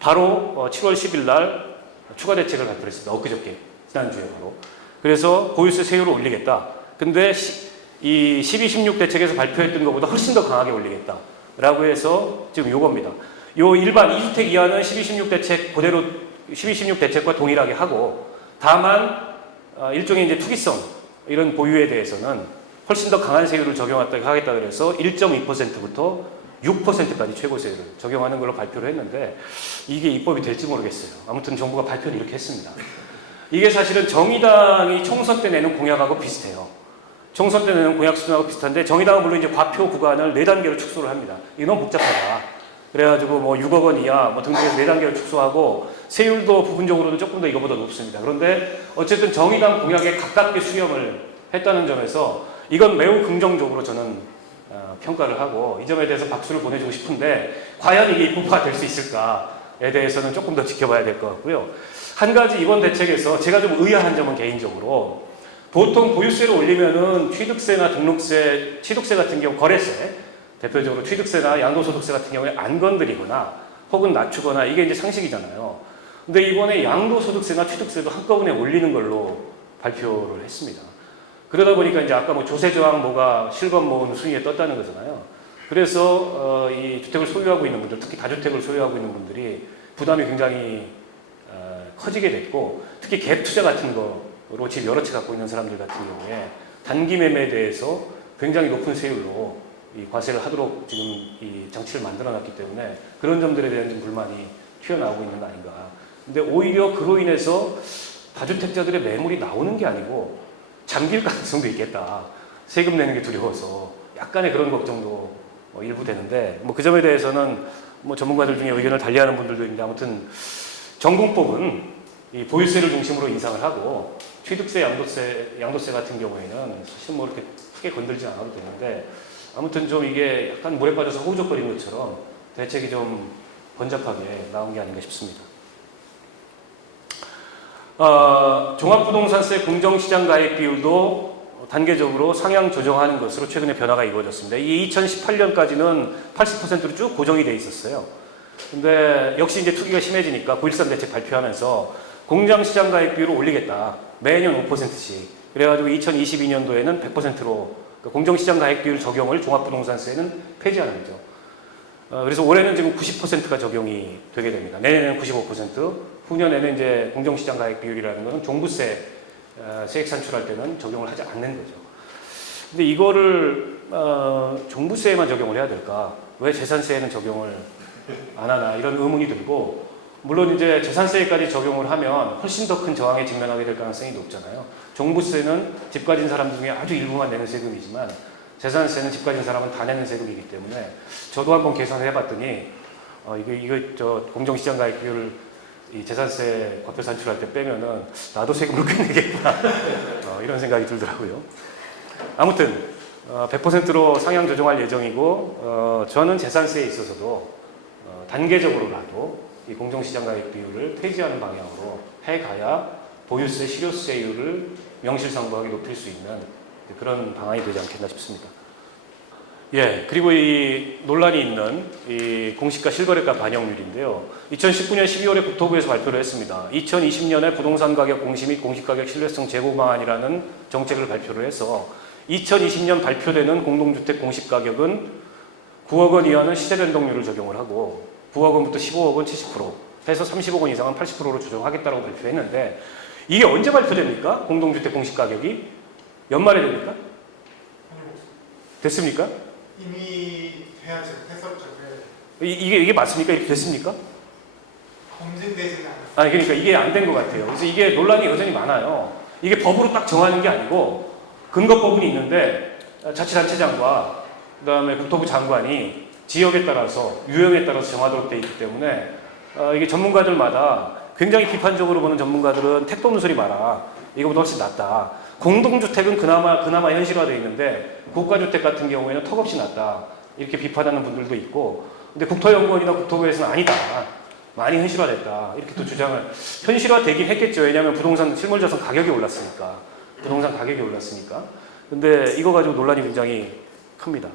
바로 7월 10일 날 추가 대책을 발표했습니다. 엊그저께 지난주에 바로. 그래서 보유세 세율을 올리겠다. 근데 이 12.16 대책에서 발표했던 것보다 훨씬 더 강하게 올리겠다라고 해서 지금 요겁니다. 요 일반 2주택 이하는 12.16 대책 그대로 12.16 대책과 동일하게 하고 다만 일종의 이제 투기성 이런 보유에 대해서는 훨씬 더 강한 세율을 적용하겠다 그래서 1.2%부터 6%까지 최고세율을 적용하는 걸로 발표를 했는데 이게 입법이 될지 모르겠어요. 아무튼 정부가 발표는 이렇게 했습니다. 이게 사실은 정의당이 총선 때 내는 공약하고 비슷해요. 총선 때 내는 공약 수준하고 비슷한데 정의당은 물론 이제 과표 구간을 4단계로 축소를 합니다. 이게 너무 복잡하다. 그래가지고 뭐 6억 원 이하 뭐 등등해서 4단계로 축소하고 세율도 부분적으로는 조금 더 이거보다 높습니다. 그런데 어쨌든 정의당 공약에 가깝게 수렴을 했다는 점에서 이건 매우 긍정적으로 저는 평가를 하고 이 점에 대해서 박수를 보내주고 싶은데 과연 이게 입법화가 될 수 있을까에 대해서는 조금 더 지켜봐야 될 것 같고요. 한 가지 이번 대책에서 제가 좀 의아한 점은 개인적으로 보통 보유세를 올리면은 취득세나 등록세, 취득세 같은 경우 거래세 대표적으로 취득세나 양도소득세 같은 경우에 안 건드리거나 혹은 낮추거나 이게 이제 상식이잖아요. 근데 이번에 양도소득세나 취득세도 한꺼번에 올리는 걸로 발표를 했습니다. 그러다 보니까 이제 아까 뭐 조세저항 뭐가 실검 모은 순위에 떴다는 거잖아요. 그래서 이 주택을 소유하고 있는 분들, 특히 다주택을 소유하고 있는 분들이 부담이 굉장히 커지게 됐고 특히 갭 투자 같은 거로 집 여러 채 갖고 있는 사람들 같은 경우에 단기 매매에 대해서 굉장히 높은 세율로 이 과세를 하도록 지금 이 장치를 만들어놨기 때문에 그런 점들에 대한 좀 불만이 튀어나오고 있는 거 아닌가. 근데 오히려 그로 인해서 다주택자들의 매물이 나오는 게 아니고 잠길 가능성도 있겠다. 세금 내는 게 두려워서 약간의 그런 걱정도 일부 되는데 뭐 그 점에 대해서는 뭐 전문가들 중에 의견을 달리하는 분들도 있는데 아무튼 정공법은 이 보유세를 중심으로 인상을 하고 취득세, 양도세 같은 경우에는 사실 뭐 이렇게 크게 건들지 않아도 되는데 아무튼 좀 이게 약간 물에 빠져서 호우적거리는 것처럼 대책이 좀 번잡하게 나온 게 아닌가 싶습니다. 종합부동산세 공정시장 가액 비율도 단계적으로 상향 조정하는 것으로 최근에 변화가 이루어졌습니다. 이게 2018년까지는 80%로 쭉 고정이 돼 있었어요. 근데 역시 이제 투기가 심해지니까 9.13 대책 발표하면서 공정시장 가액 비율을 올리겠다. 매년 5%씩. 그래가지고 2022년도에는 100%로 공정시장 가액 비율 적용을 종합부동산세는 폐지하는 거죠. 그래서 올해는 지금 90%가 적용이 되게 됩니다. 내년에는 95%, 후년에는 이제 공정시장 가액 비율이라는 것은 종부세 세액 산출할 때는 적용을 하지 않는 거죠. 근데 이거를 종부세에만 적용을 해야 될까? 왜 재산세에는 적용을 안 하나? 이런 의문이 들고 물론 이제 재산세까지 적용을 하면 훨씬 더 큰 저항에 직면하게 될 가능성이 높잖아요. 종부세는 집 가진 사람 중에 아주 일부만 내는 세금이지만 재산세는 집 가진 사람은 다 내는 세금이기 때문에 저도 한번 계산을 해봤더니 이거 공정시장 가액 비율을 이 재산세 과표 산출할 때 빼면은 나도 세금을 꽤 내겠다 이런 생각이 들더라고요. 아무튼 100%로 상향 조정할 예정이고 저는 재산세에 있어서도 단계적으로라도 이 공정시장 가액 비율을 폐지하는 방향으로 해가야 보유세, 실효세율을 명실상부하게 높일 수 있는 그런 방안이 되지 않겠나 싶습니다. 예, 그리고 이 논란이 있는 이 공시가 실거래가 반영률인데요. 2019년 12월에 국토부에서 발표를 했습니다. 2020년에 부동산 가격 공시 및 공시가격 신뢰성 제고 방안이라는 정책을 발표를 해서 2020년 발표되는 공동주택 공시가격은 9억 원 이하는 시세 변동률을 적용을 하고 9억 원부터 15억 원 70% 해서 30억 원 이상은 80%로 조정하겠다고 발표했는데 이게 언제 발표됩니까? 공동주택 공시가격이 연말에 됩니까? 됐습니까? 이미 돼야지 했었죠. 이게 맞습니까? 이렇게 됐습니까? 검증되지는 않았어요. 아니 그러니까 이게 안 된 것 같아요. 그래서 이게 논란이 여전히 많아요. 이게 법으로 딱 정하는 게 아니고 근거법은 있는데 자치단체장과 그다음에 국토부 장관이 지역에 따라서 유형에 따라서 정하도록 돼 있기 때문에 이게 전문가들마다 굉장히 비판적으로 보는 전문가들은 택도 없는 소리 마라. 이거보다 훨씬 낫다. 공동주택은 그나마 현실화되어 있는데 국가주택 같은 경우에는 턱없이 낫다. 이렇게 비판하는 분들도 있고 근데 국토연구원이나 국토부에서는 아니다. 많이 현실화됐다. 이렇게 또 주장을 현실화되긴 했겠죠. 왜냐하면 부동산 실물자산 가격이 올랐으니까. 부동산 가격이 올랐으니까. 근데 이거 가지고 논란이 굉장히 큽니다.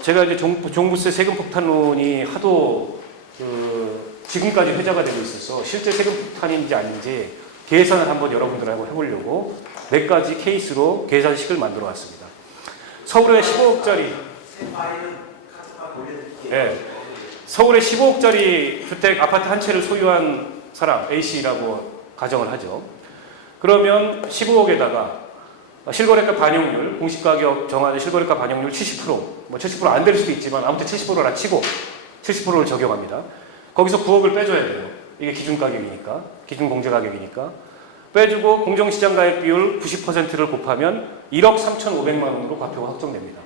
제가 이제 종부세 세금 폭탄론이 하도 지금까지 회자가 되고 있어서 실제 세금 폭탄인지 아닌지 계산을 한번 여러분들하고 해보려고 몇 가지 케이스로 계산식을 만들어 왔습니다. 서울에 15억짜리 네, 서울에 15억짜리 주택 아파트 한 채를 소유한 사람 A씨라고 가정을 하죠. 그러면 15억에다가 실거래가 반영률, 공시가격 정하는 실거래가 반영률 70%, 뭐 70% 안 될 수도 있지만 아무튼 70%라 치고 70%를 적용합니다. 거기서 9억을 빼줘야 돼요. 이게 기준 가격이니까, 기준 공제 가격이니까. 빼주고 공정시장 가액 비율 90%를 곱하면 1억 3,500만 원으로 과표가 확정됩니다.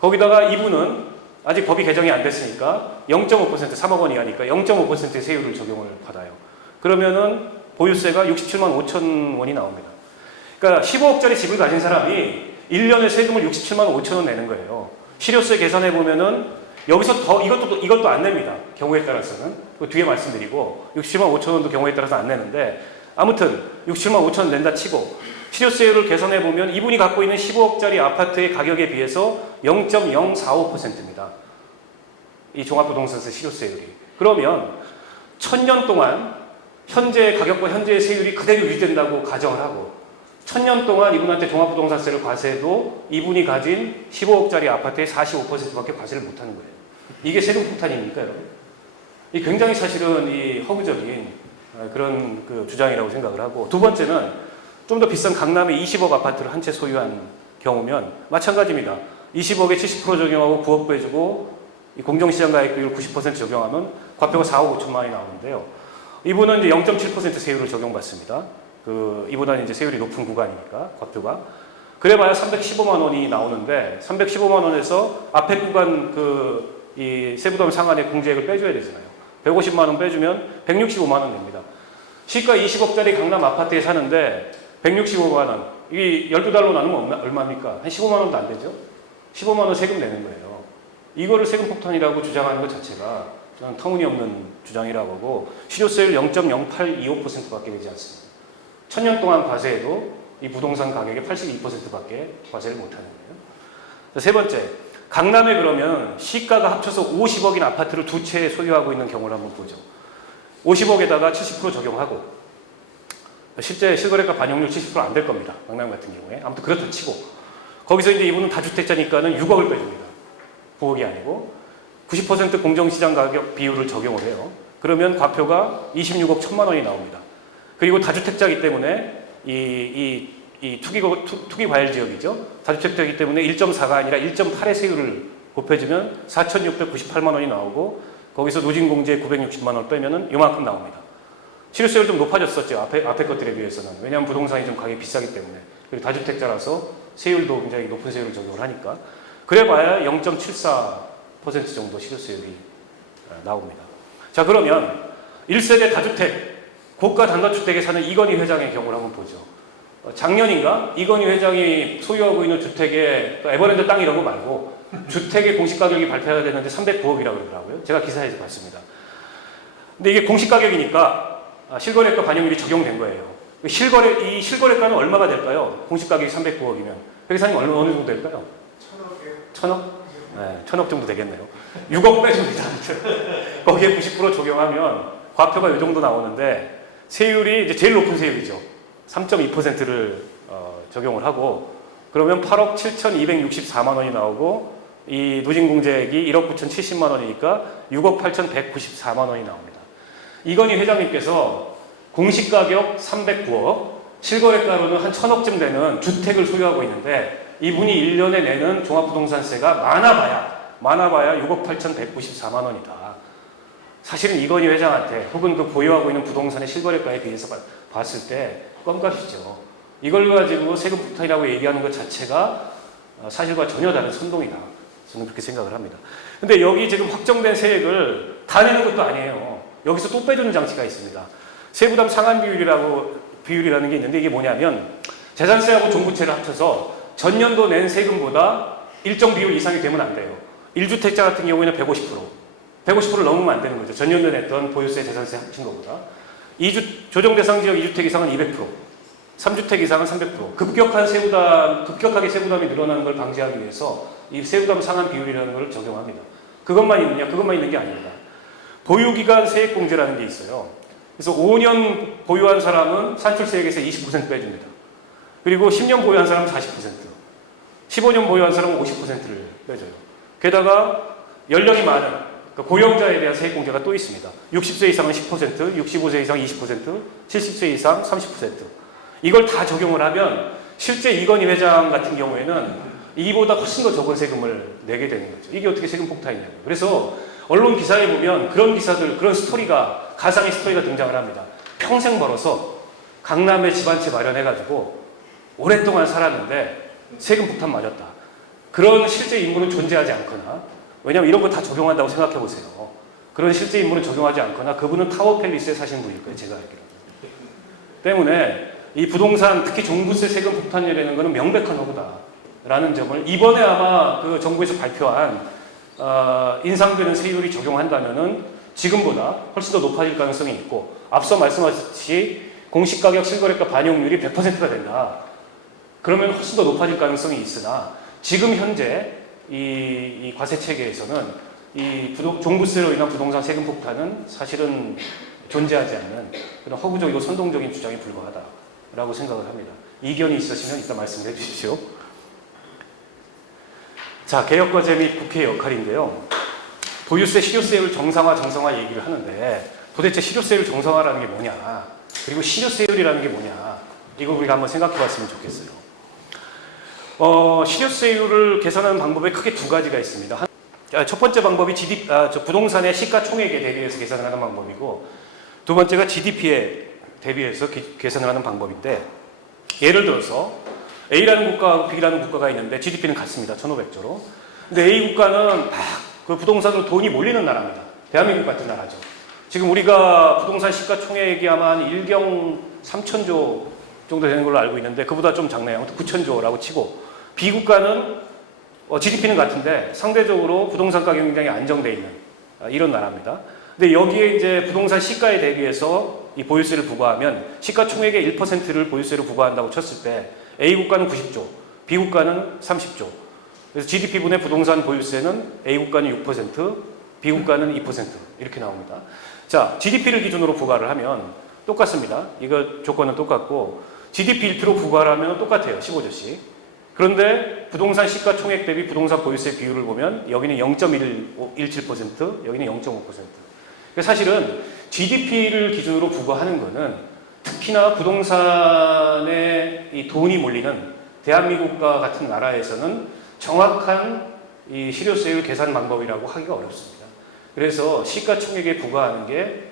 거기다가 이분은 아직 법이 개정이 안 됐으니까 0.5%, 3억 원 이하니까 0.5%의 세율을 적용을 받아요. 그러면은 보유세가 67만 5천 원이 나옵니다. 그러니까 15억짜리 집을 가진 사람이 1년에 세금을 67만 5천 원 내는 거예요. 실효세 계산해 보면은 여기서 더 이것도 안 냅니다. 경우에 따라서는. 그 뒤에 말씀드리고 67만 5천 원도 경우에 따라서 안 내는데 아무튼 67만 5천 원 낸다 치고 실효세율을 계산해 보면 이분이 갖고 있는 15억짜리 아파트의 가격에 비해서 0.045%입니다. 이 종합부동산세 실효세율이. 그러면 1000년 동안 현재의 가격과 현재의 세율이 그대로 유지된다고 가정을 하고 1000년 동안 이분한테 종합부동산세를 과세해도 이분이 가진 15억짜리 아파트의 45%밖에 과세를 못하는 거예요. 이게 세금 폭탄입니까, 여러분? 이 굉장히 사실은 이 허구적인 그런 그 주장이라고 생각을 하고 두 번째는 좀 더 비싼 강남의 20억 아파트를 한 채 소유한 경우면 마찬가지입니다. 20억에 70% 적용하고 9억 빼주고 이 공정시장 가액비율 90% 적용하면 과표가 4억 5천만 원이 나오는데요. 이분은 이제 0.7% 세율을 적용받습니다. 이보다는 이제 세율이 높은 구간이니까 과표가. 그래봐야 315만 원이 나오는데 315만 원에서 앞에 구간 이 세부담 상한의 공제액을 빼줘야 되잖아요. 150만 원 빼주면 165만 원 됩니다. 시가 20억짜리 강남 아파트에 사는데 165만 원. 이게 12달러 나누면 얼마입니까? 한 15만 원도 안 되죠? 15만 원 세금 내는 거예요. 이거를 세금 폭탄이라고 주장하는 것 자체가 저는 터무니없는 주장이라고 하고 실효세율 0.0825%밖에 되지 않습니다. 1000년 동안 과세해도 이 부동산 가격의 82%밖에 과세를 못하는 거예요. 세 번째, 강남에 그러면 시가가 합쳐서 50억인 아파트를 두 채 소유하고 있는 경우를 한번 보죠. 50억에다가 70% 적용하고 실제 실거래가 반영률 70% 안 될 겁니다. 강남 같은 경우에. 아무튼 그렇다 치고 거기서 이제 이분은 다주택자니까는 6억을 빼줍니다. 9억이 아니고 90% 공정시장 가격 비율을 적용을 해요. 그러면 과표가 26억 1천만 원이 나옵니다. 그리고 다주택자이기 때문에 이 투기 과열 지역이죠. 다주택자이기 때문에 1.4가 아니라 1.8의 세율을 곱해주면 4,698만 원이 나오고 거기서 누진공제 960만 원 빼면은 이만큼 나옵니다. 실효세율 좀 높아졌었죠. 앞에 것들에 비해서는. 왜냐하면 부동산이 좀 가격이 비싸기 때문에. 그리고 다주택자라서 세율도 굉장히 높은 세율을 적용을 하니까. 그래봐야 0.74% 정도 실효세율이 나옵니다. 자, 그러면 1세대 다주택, 고가 단독주택에 사는 이건희 회장의 경우를 한번 보죠. 작년인가 이건희 회장이 소유하고 있는 주택에 에버랜드 땅 이런 거 말고 주택의 공시가격이 발표가 됐는데 309억이라고 그러더라고요. 제가 기사에서 봤습니다. 근데 이게 공시가격이니까 실거래가 반영률이 적용된 거예요. 이 실거래가는 얼마가 될까요? 공시가격이 309억이면 회계사님 어느 정도 될까요? 1,000억? 네, 1,000억 정도 되겠네요. 6억 빼줍니다. 거기에 90% 적용하면 과표가 이 정도 나오는데 세율이 이제 제일 높은 세율이죠. 3.2%를 적용을 하고 그러면 8억 7,264만 원이 나오고 이 누진공제액이 1억 9,070만 원이니까 6억 8,194만 원이 나옵니다. 이건희 회장님께서 공시가격 309억, 실거래가로는 한 1,000억쯤 되는 주택을 소유하고 있는데 이분이 1년에 내는 종합부동산세가 많아봐야 6억 8,194만 원이다. 사실은 이건희 회장한테 혹은 그 보유하고 있는 부동산의 실거래가에 비해서 봤을 때 껌값이죠. 이걸 가지고 세금 폭탄이라고 얘기하는 것 자체가 사실과 전혀 다른 선동이다. 저는 그렇게 생각을 합니다. 근데 여기 지금 확정된 세액을 다 내는 것도 아니에요. 여기서 또 빼주는 장치가 있습니다. 세부담 상한 비율이라는 게 있는데 이게 뭐냐면 재산세하고 종부세를 합쳐서 전년도 낸 세금보다 일정 비율 이상이 되면 안 돼요. 1주택자 같은 경우에는 150%, 150%를 넘으면 안 되는 거죠. 전년도에 냈던 보유세, 재산세 합친 것보다. 조정 대상 지역 2주택 이상은 200%, 3주택 이상은 300%. 급격하게 세부담이 늘어나는 걸 방지하기 위해서 이 세부담 상한 비율이라는 걸 적용합니다. 그것만 있느냐? 그것만 있는 게 아닙니다. 보유기간 세액공제라는 게 있어요. 그래서 5년 보유한 사람은 산출세액에서 20% 빼줍니다. 그리고 10년 보유한 사람은 40%, 15년 보유한 사람은 50%를 빼줘요. 게다가 연령이 많은 고령자에 대한 세액공제가 또 있습니다. 60세 이상은 10%, 65세 이상 20%, 70세 이상 30%. 이걸 다 적용을 하면 실제 이건희 회장 같은 경우에는 이보다 훨씬 더 적은 세금을 내게 되는 거죠. 이게 어떻게 세금 폭탄이냐고요. 그래서 언론 기사에 보면 그런 기사들, 그런 스토리가, 가상의 스토리가 등장을 합니다. 평생 벌어서 강남에 집 한 채 마련해가지고 오랫동안 살았는데 세금 폭탄 맞았다. 그런 실제 인물은 존재하지 않거나, 왜냐하면 이런 거 다 적용한다고 생각해 보세요. 그런 실제 인물은 적용하지 않거나 그분은 타워 팰리스에 사시는 분일 거예요. 제가 알기로. 때문에 이 부동산, 특히 종부세 세금 폭탄이라는 것은 명백한 허구다라는 점을 이번에 아마 그 정부에서 발표한 인상되는 세율이 적용한다면은 지금보다 훨씬 더 높아질 가능성이 있고, 앞서 말씀하셨듯이 공시가격 실거래가 반영률이 100%가 된다. 그러면 훨씬 더 높아질 가능성이 있으나 지금 현재 이 과세 체계에서는 이 종부세로 인한 부동산 세금 폭탄은 사실은 존재하지 않는 그런 허구적이고 선동적인 주장에 불과하다라고 생각을 합니다. 이견이 있으시면 이따 말씀해 주십시오. 자, 개혁과제 및 국회의 역할인데요. 보유세, 실효세율 정상화 얘기를 하는데 도대체 실효세율 정상화라는 게 뭐냐, 그리고 실효세율이라는 게 뭐냐, 이걸 우리가 한번 생각해 봤으면 좋겠어요. 실효세율을 계산하는 방법에 크게 두 가지가 있습니다. 첫 번째 방법이 부동산의 시가총액에 대비해서 계산을 하는 방법이고, 두 번째가 GDP에 대비해서 계산을 하는 방법인데, 예를 들어서 A라는 국가하고 B라는 국가가 있는데 GDP는 같습니다. 1,500조로. 근데 A 국가는 그 부동산으로 돈이 몰리는 나라입니다. 대한민국 같은 나라죠. 지금 우리가 부동산 시가총액이 아마 한 1경 3,000조 정도 되는 걸로 알고 있는데 그보다 좀 작네요. 9,000조라고 치고, B 국가는 GDP는 같은데 상대적으로 부동산 가격이 굉장히 안정되어 있는 이런 나라입니다. 근데 여기에 이제 부동산 시가에 대비해서 이 보유세를 부과하면 시가총액의 1%를 보유세로 부과한다고 쳤을 때 A 국가는 90조, B 국가는 30조. 그래서 GDP분의 부동산 보유세는 A 국가는 6%, B 국가는 2% 이렇게 나옵니다. 자, GDP를 기준으로 부과를 하면 똑같습니다. 이거 조건은 똑같고 GDP 1% 부과를 하면 똑같아요. 15조씩. 그런데 부동산 시가총액 대비 부동산 보유세 비율을 보면 여기는 0.17%, 여기는 0.5%. 사실은 GDP를 기준으로 부과하는 것은 특히나 부동산에 이 돈이 몰리는 대한민국과 같은 나라에서는 정확한 이 실효세율 계산 방법이라고 하기가 어렵습니다. 그래서 시가총액에 부과하는 게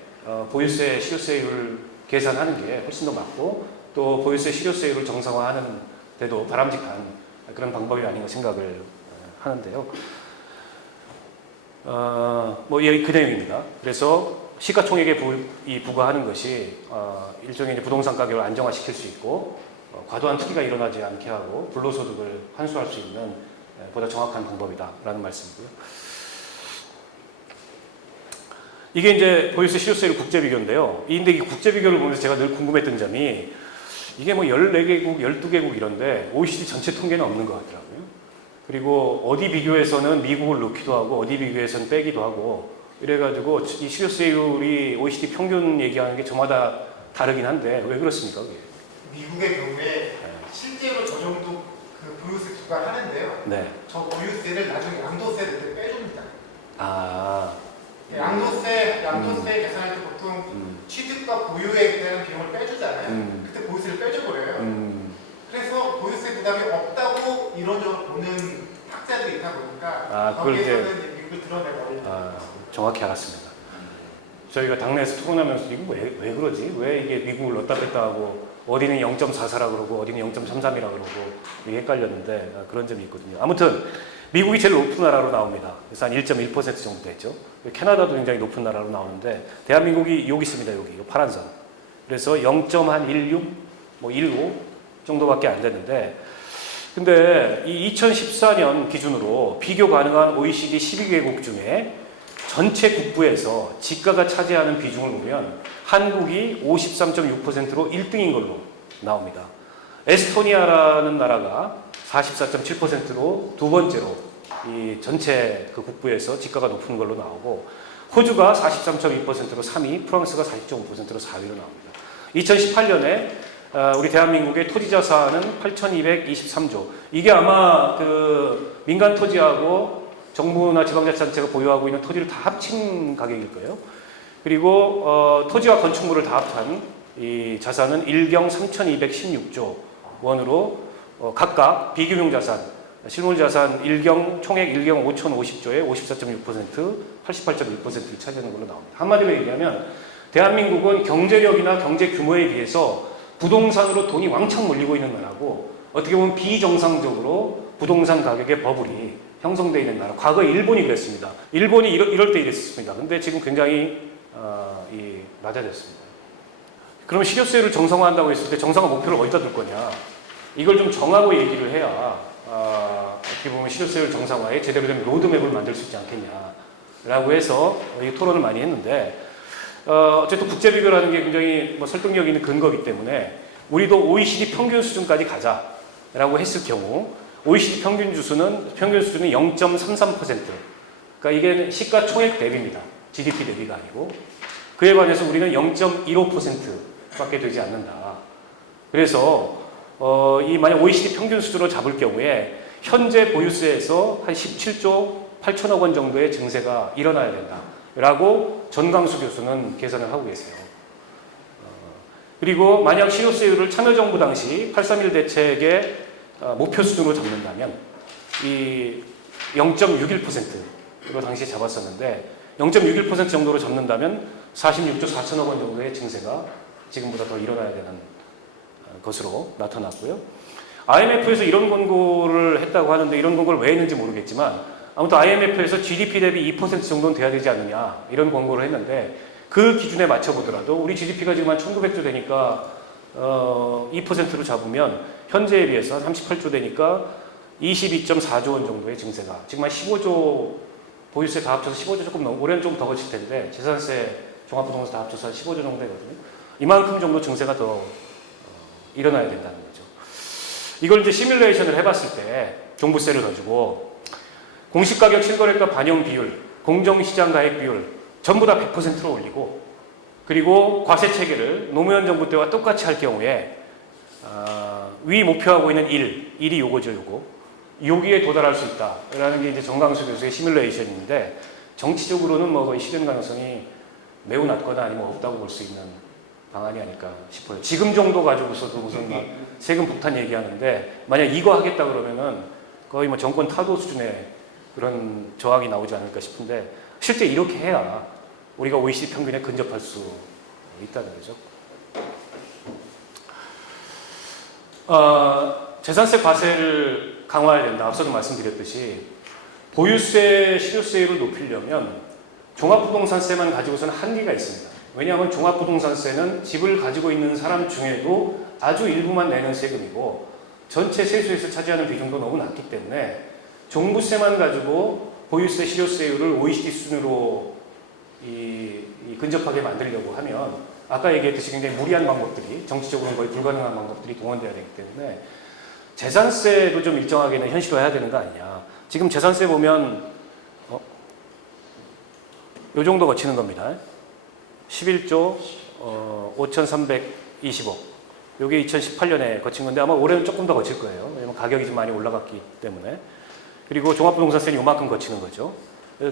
보유세 실효세율 계산하는 게 훨씬 더 맞고, 또 보유세 실효세율을 정상화하는 데도 바람직한 그런 방법이 아닌가 생각을 하는데요. 뭐 그 내용입니다. 그래서 시가총액에 부과하는 것이 일종의 이제 부동산 가격을 안정화시킬 수 있고, 과도한 투기가 일어나지 않게 하고 불로소득을 환수할 수 있는 보다 정확한 방법이다라는 말씀이고요. 이게 이제 보유세 실효세율 국제 비교인데요. 근데 이 국제 비교를 보면서 제가 늘 궁금했던 점이, 이게 뭐 14개국, 12개국 이런데 OECD 전체 통계는 없는 것 같더라고요. 그리고 어디 비교에서는 미국을 넣기도 하고 어디 비교에서는 빼기도 하고 이래가지고 이 실효세율이 OECD 평균 얘기하는 게 저마다 다르긴 한데 왜 그렇습니까? 그게? 미국의 경우에 실제로 저 정도 그 보유세 부과하는데요. 네. 저 보유세를 나중에 양도세를 그때 빼줍니다. 네, 양도세 계산할 때 보통 취득과 보유에 대한 비용을 빼주잖아요. 그때 보유세를 빼줘버려요. 그래서 보유세 부담이 없다고 이론적으로 보는 학자들이 있다 보니까 거기에서는 이제 미국을 드러내버리는 정확히 알았습니다. 저희가 당내에서 토론하면서 이거 왜 그러지? 왜 이게 미국을 넣었다 뺐다 하고 어디는 0.44라 그러고 어디는 0.33이라 그러고 헷갈렸는데 그런 점이 있거든요. 아무튼 미국이 제일 높은 나라로 나옵니다. 그래서 한 1.1% 정도 됐죠. 캐나다도 굉장히 높은 나라로 나오는데 대한민국이 여기 있습니다. 여기 파란 선. 그래서 0.16, 뭐 15 정도밖에 안 됐는데, 근데 이 2014년 기준으로 비교 가능한 OECD 12개국 중에 전체 국부에서 지가가 차지하는 비중을 보면 한국이 53.6%로 1등인 걸로 나옵니다. 에스토니아라는 나라가 44.7%로 두 번째로 이 전체 그 국부에서 지가가 높은 걸로 나오고, 호주가 43.2%로 3위, 프랑스가 40.5%로 4위로 나옵니다. 2018년에 우리 대한민국의 토지 자산은 8,223조. 이게 아마 그 민간 토지하고 정부나 지방자치단체가 보유하고 있는 토지를 다 합친 가격일 거예요. 그리고 토지와 건축물을 다 합한 이 자산은 1경 3,216조 원으로 각각 비금융 자산, 실물 자산 1경 총액 1경 5,050조의 54.6%, 88.1%를 차지하는 걸로 나옵니다. 한마디로 얘기하면 대한민국은 경제력이나 경제 규모에 비해서 부동산으로 돈이 왕창 몰리고 있는 나라고, 어떻게 보면 비정상적으로 부동산 가격의 버블이 형성되어 있는 나라. 과거에 일본이 그랬습니다. 일본이 이럴 때 이랬습니다. 근데 지금 굉장히 낮아졌습니다. 그러면 실효세율을 정상화한다고 했을 때 정상화 목표를 어디다 둘 거냐? 이걸 좀 정하고 얘기를 해야 어떻게 보면 실효세율 정상화에 제대로 된 로드맵을 만들 수 있지 않겠냐라고 해서 이 토론을 많이 했는데, 어쨌든 국제 비교라는 게 굉장히 설득력 있는 근거이기 때문에 우리도 OECD 평균 수준까지 가자라고 했을 경우, OECD 평균 수준은 0.33%. 그러니까 이게 시가총액 대비입니다. GDP 대비가 아니고. 그에 반해서 우리는 0.15%밖에 되지 않는다. 그래서 이 만약 OECD 평균 수준으로 잡을 경우에 현재 보유세에서 한 17조 8천억 원 정도의 증세가 일어나야 된다라고 전광수 교수는 계산을 하고 계세요. 그리고 만약 실효세율을 참여정부 당시 831 대책의 목표 수준으로 잡는다면 이 0.61%로 당시에 잡았었는데, 0.61% 정도로 잡는다면 46조 4천억 원 정도의 증세가 지금보다 더 일어나야 되는 것으로 나타났고요. IMF에서 이런 권고를 했다고 하는데, 이런 권고를 왜 했는지 모르겠지만 아무튼 IMF에서 GDP 대비 2% 정도는 돼야 되지 않느냐 이런 권고를 했는데, 그 기준에 맞춰보더라도 우리 GDP가 지금 한 1900조 되니까 2%로 잡으면 현재에 비해서 한 38조 되니까 22.4조 원 정도의 증세가, 지금 한 15조, 보유세 다 합쳐서 15조 조금 넘고, 올해는 좀 더 거칠 텐데 재산세, 종합부동산 다 합쳐서 한 15조 정도 되거든요. 이만큼 정도 증세가 더 일어나야 된다는 거죠. 이걸 이제 시뮬레이션을 해봤을 때 종부세를 가지고 공시가격 실거래가 반영 비율, 공정시장 가액 비율 전부 다 100%로 올리고, 그리고 과세 체계를 노무현 정부 때와 똑같이 할 경우에 위 목표하고 있는 1이 요거죠, 여기에 도달할 수 있다라는 게 이제 정광수 교수의 시뮬레이션인데, 정치적으로는 뭐 거의 실현 가능성이 매우 낮거나 아니면 없다고 볼 수 있는 방안이 아닐까 싶어요. 지금 정도 가지고서도 무슨 막 세금 폭탄 얘기하는데, 만약 이거 하겠다 그러면은 거의 뭐 정권 타도 수준의 그런 저항이 나오지 않을까 싶은데, 실제 이렇게 해야 우리가 OECD 평균에 근접할 수 있다는 거죠. 재산세 과세를 강화해야 된다. 앞서도 말씀드렸듯이 보유세, 실효세율을 높이려면 종합부동산세만 가지고서는 한계가 있습니다. 왜냐하면 종합부동산세는 집을 가지고 있는 사람 중에도 아주 일부만 내는 세금이고, 전체 세수에서 차지하는 비중도 너무 낮기 때문에 종부세만 가지고 보유세, 실효세율을 OECD 수준으로 근접하게 만들려고 하면, 아까 얘기했듯이 굉장히 무리한 방법들이, 정치적으로는 거의 불가능한 방법들이 동원돼야 되기 때문에 재산세도 좀 일정하게는 현실화해야 되는 거 아니냐. 지금 재산세 보면 요 정도 거치는 겁니다. 11조 5,320억. 요게 2018년에 거친 건데 아마 올해는 조금 더 거칠 거예요. 왜냐면 가격이 좀 많이 올라갔기 때문에. 그리고 종합부동산세는 요만큼 거치는 거죠.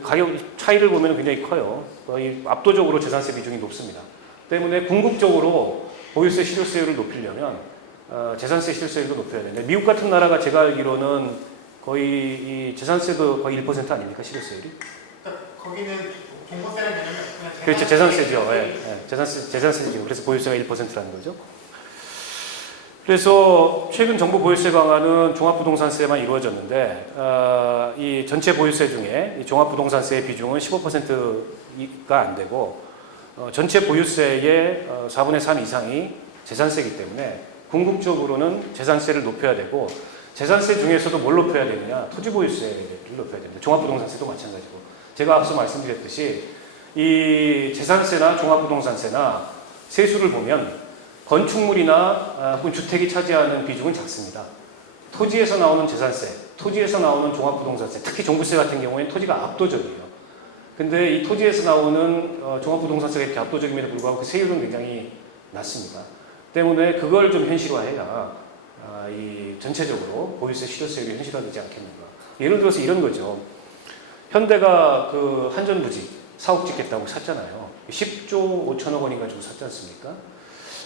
가격 차이를 보면 굉장히 커요. 거의 압도적으로 재산세 비중이 높습니다. 때문에 궁극적으로 보유세, 실효세율을 높이려면 재산세, 실효세율도 높여야 되는데, 미국 같은 나라가 제가 알기로는 거의 이 재산세도 거의 1% 아닙니까, 실효세율이? 그러니까 거기는 종부세라는 개념이 없구나. 그렇죠, 재산세죠. 예, 재산세죠. 그래서 보유세가 1%라는 거죠. 그래서 최근 정부 보유세 강화는 종합부동산세만 이루어졌는데, 이 전체 보유세 중에 이 종합부동산세의 비중은 15%가 안 되고, 전체 보유세의 4분의 3 이상이 재산세이기 때문에 궁극적으로는 재산세를 높여야 되고, 재산세 중에서도 뭘 높여야 되느냐, 토지보유세를 높여야 됩니다. 종합부동산세도 마찬가지고. 제가 앞서 말씀드렸듯이 이 재산세나 종합부동산세나 세수를 보면 건축물이나 혹은 주택이 차지하는 비중은 작습니다. 토지에서 나오는 재산세, 토지에서 나오는 종합부동산세, 특히 종부세 같은 경우에는 토지가 압도적이에요. 근데 이 토지에서 나오는 종합부동산세가 이렇게 압도적임에도 불구하고 그 세율은 굉장히 낮습니다. 때문에 그걸 좀 현실화해야 이 전체적으로 보유세 실효세율이 현실화되지 않겠는가. 예를 들어서 이런 거죠. 현대가 그 한전부지 사옥 짓겠다고 샀잖아요. 10조 5천억 원인가 주고 샀지 않습니까?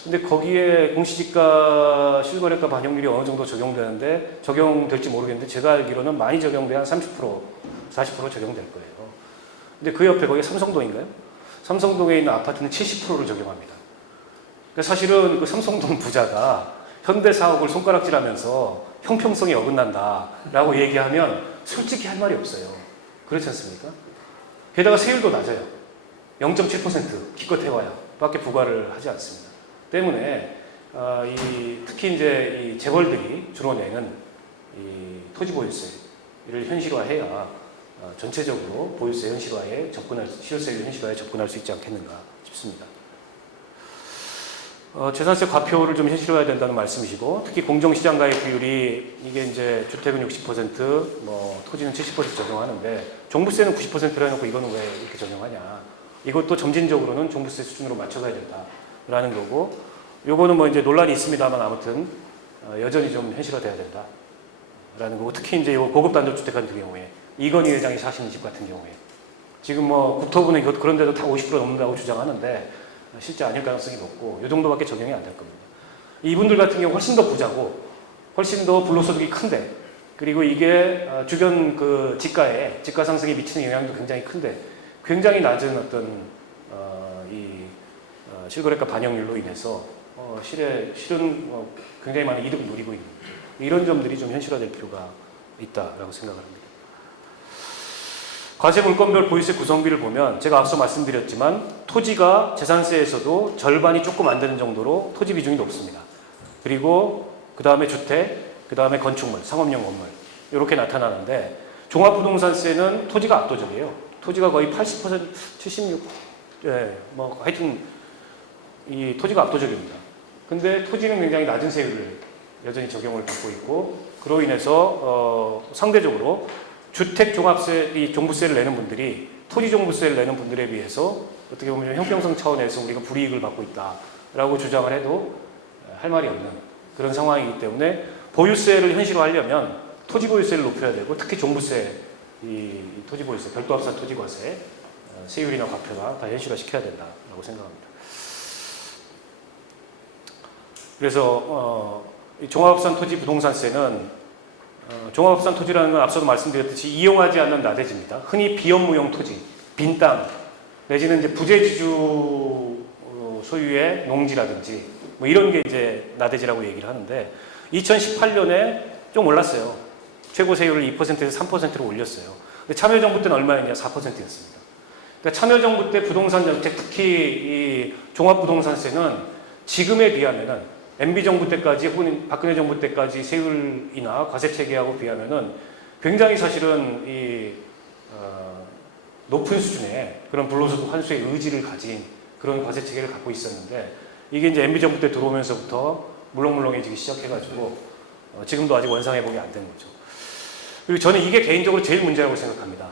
근데 거기에 공시지가 실거래가 반영률이 어느 정도 적용되는데 적용될지 모르겠는데 제가 알기로는 많이 적용돼 한 30%, 40% 적용될 거예요. 근데 그 옆에 거기 삼성동인가요? 삼성동에 있는 아파트는 70%를 적용합니다. 그러니까 사실은 그 삼성동 부자가 현대 사옥을 손가락질하면서 형평성이 어긋난다라고 얘기하면 솔직히 할 말이 없어요. 그렇지 않습니까? 게다가 세율도 낮아요. 0.7% 기껏 해와야 밖에 부과를 하지 않습니다. 때문에 특히 이제 이 재벌들이 주로 내는 이 토지 보유세를 현실화해야 전체적으로 보유세 현실화에 실효세율 현실화에 접근할 수 있지 않겠는가 싶습니다. 재산세 과표를 좀 현실화해야 된다는 말씀이시고, 특히 공정시장가액 비율이 이게 이제 주택은 60%, 뭐 토지는 70% 적용하는데 종부세는 90%로 해놓고 이거는 왜 이렇게 적용하냐? 이것도 점진적으로는 종부세 수준으로 맞춰가야 된다라는 거고, 요거는 뭐 이제 논란이 있습니다만 아무튼 여전히 좀 현실화돼야 된다라는 거고, 특히 이제 요 고급 단독주택 같은 경우에 이건희 회장이 사시는 집 같은 경우에 지금 뭐 국토부는 이것 그런 데도 다 50% 넘는다고 주장하는데 실제 아닐 가능성이 높고 이 정도밖에 적용이 안 될 겁니다. 이분들 같은 경우 훨씬 더 부자고 훨씬 더 불로소득이 큰데, 그리고 이게 주변 그 집가 상승에 미치는 영향도 굉장히 큰데 굉장히 낮은 어떤 실거래가 반영률로 인해서 실은 굉장히 많은 이득을 누리고 있는 이런 점들이 좀 현실화될 필요가 있다라고 생각을 합니다. 과세 물건별 보유세 구성비를 보면 제가 앞서 말씀드렸지만 토지가 재산세에서도 절반이 조금 안 되는 정도로 토지 비중이 높습니다. 그리고 그 다음에 주택, 그 다음에 건축물, 상업용 건물 이렇게 나타나는데 종합부동산세는 토지가 압도적이에요. 토지가 거의 80%, 76, 뭐 하여튼 이 토지가 압도적입니다. 근데 토지는 굉장히 낮은 세율을 여전히 적용을 받고 있고, 그로 인해서 상대적으로 주택 종합세, 이 종부세를 내는 분들이 토지 종부세를 내는 분들에 비해서 어떻게 보면 형평성 차원에서 우리가 불이익을 받고 있다라고 주장을 해도 할 말이 없는 그런 상황이기 때문에 보유세를 현실화하려면 토지 보유세를 높여야 되고, 특히 종부세, 이 토지 보유세, 별도 합산 토지과세, 세율이나 과표나 다 현실화시켜야 된다라고 생각합니다. 그래서 이 종합합산 토지 부동산세는 종합합산 토지라는 건 앞서도 말씀드렸듯이 이용하지 않는 나대지입니다. 흔히 비업무용 토지, 빈 땅, 내지는 이제 부재지주 소유의 농지라든지 뭐 이런 게 이제 나대지라고 얘기를 하는데 2018년에 좀 올랐어요. 최고 세율을 2%에서 3%로 올렸어요. 근데 참여정부 때는 얼마였냐? 4%였습니다. 그러니까 참여정부 때 부동산 정책, 특히 이 종합부동산세는 지금에 비하면은 MB정부 때까지 혹은 박근혜 정부 때까지 세율이나 과세 체계하고 비하면은 굉장히 사실은 높은 수준의 그런 불로소득 환수의 의지를 가진 그런 과세 체계를 갖고 있었는데, 이게 이제 MB정부 때 들어오면서부터 물렁물렁해지기 시작해가지고 지금도 아직 원상회복이 안 된 거죠. 그리고 저는 이게 개인적으로 제일 문제라고 생각합니다.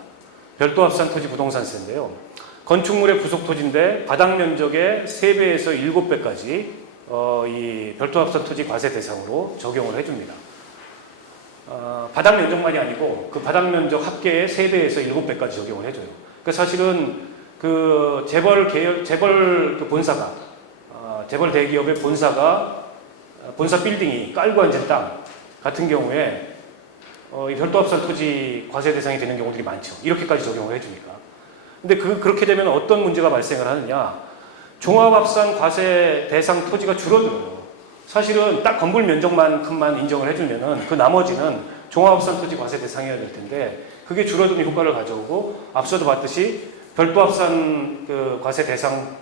별도 합산 토지 부동산세인데요. 건축물의 부속 토지인데 바닥 면적의 3배에서 7배까지 이 별도 합산 토지 과세 대상으로 적용을 해줍니다. 바닥 면적만이 아니고 그 바닥 면적 합계의 3배에서 7배까지 적용을 해줘요. 그러니까 사실은 그 재벌 그 본사가, 재벌 대기업의 본사 빌딩이 깔고 앉은 땅 같은 경우에 이 별도 합산 토지 과세 대상이 되는 경우들이 많죠. 이렇게까지 적용을 해주니까. 근데 그렇게 되면 어떤 문제가 발생을 하느냐? 종합합산 과세 대상 토지가 줄어들어요. 사실은 딱 건물 면적만큼만 인정을 해주면은 그 나머지는 종합합산 토지 과세 대상이어야 될 텐데 그게 줄어드는 효과를 가져오고, 앞서도 봤듯이 별도 합산 그 과세 대상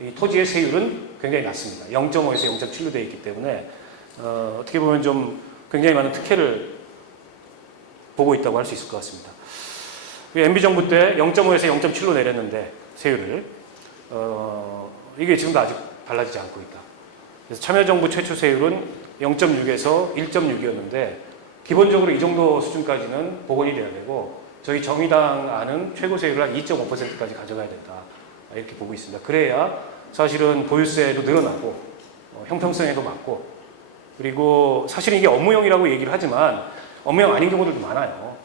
이 토지의 세율은 굉장히 낮습니다. 0.5에서 0.7로 되어 있기 때문에 어떻게 보면 좀 굉장히 많은 특혜를 보고 있다고 할 수 있을 것 같습니다. MB 정부 때 0.5에서 0.7로 내렸는데 세율을 이게 지금도 아직 달라지지 않고 있다. 그래서 참여정부 최초 세율은 0.6에서 1.6이었는데 기본적으로 이 정도 수준까지는 복원이 돼야 되고 저희 정의당 안은 최고 세율을 한 2.5%까지 가져가야 된다. 이렇게 보고 있습니다. 그래야 사실은 보유세도 늘어나고 형평성에도 맞고 그리고 사실 이게 업무용이라고 얘기를 하지만 업무용 아닌 경우들도 많아요.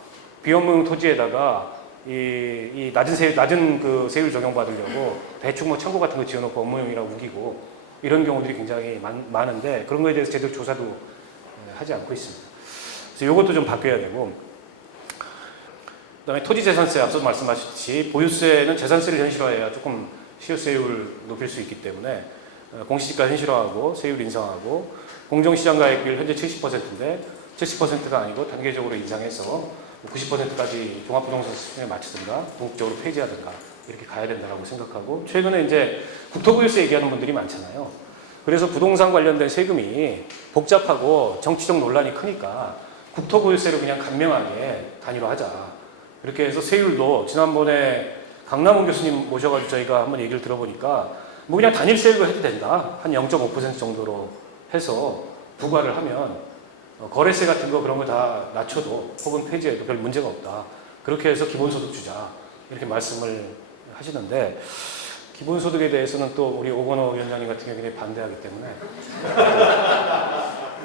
비업무용 토지에다가 이 낮은 그 세율 적용받으려고 대충 뭐 창고 같은 거 지어놓고 업무용이라고 우기고 이런 경우들이 굉장히 많은데 그런 거에 대해서 제대로 조사도 하지 않고 있습니다. 그래서 이것도 좀 바뀌어야 되고 그다음에 토지재산세 앞서 말씀하셨듯이 보유세는 재산세를 현실화해야 조금 실효세율을 높일 수 있기 때문에 공시지가 현실화하고 세율 인상하고 공정시장가액비율 현재 70%인데 70%가 아니고 단계적으로 인상해서 90%까지 종합부동산 수준에 맞추든가 궁극적으로 폐지하든가 이렇게 가야 된다고 생각하고 최근에 이제 국토보유세 얘기하는 분들이 많잖아요. 그래서 부동산 관련된 세금이 복잡하고 정치적 논란이 크니까 국토보유세를 그냥 간명하게 단일화하자. 이렇게 해서 세율도 지난번에 강남훈 교수님 모셔가지고 저희가 한번 얘기를 들어보니까 뭐 그냥 단일 세율로 해도 된다. 한 0.5% 정도로 해서 부과를 하면 거래세 같은 거 그런 거 다 낮춰도 혹은 폐지해도 별 문제가 없다. 그렇게 해서 기본소득 주자. 이렇게 말씀을 하시는데 기본소득에 대해서는 또 우리 오건호 위원장님 같은 경우에 반대하기 때문에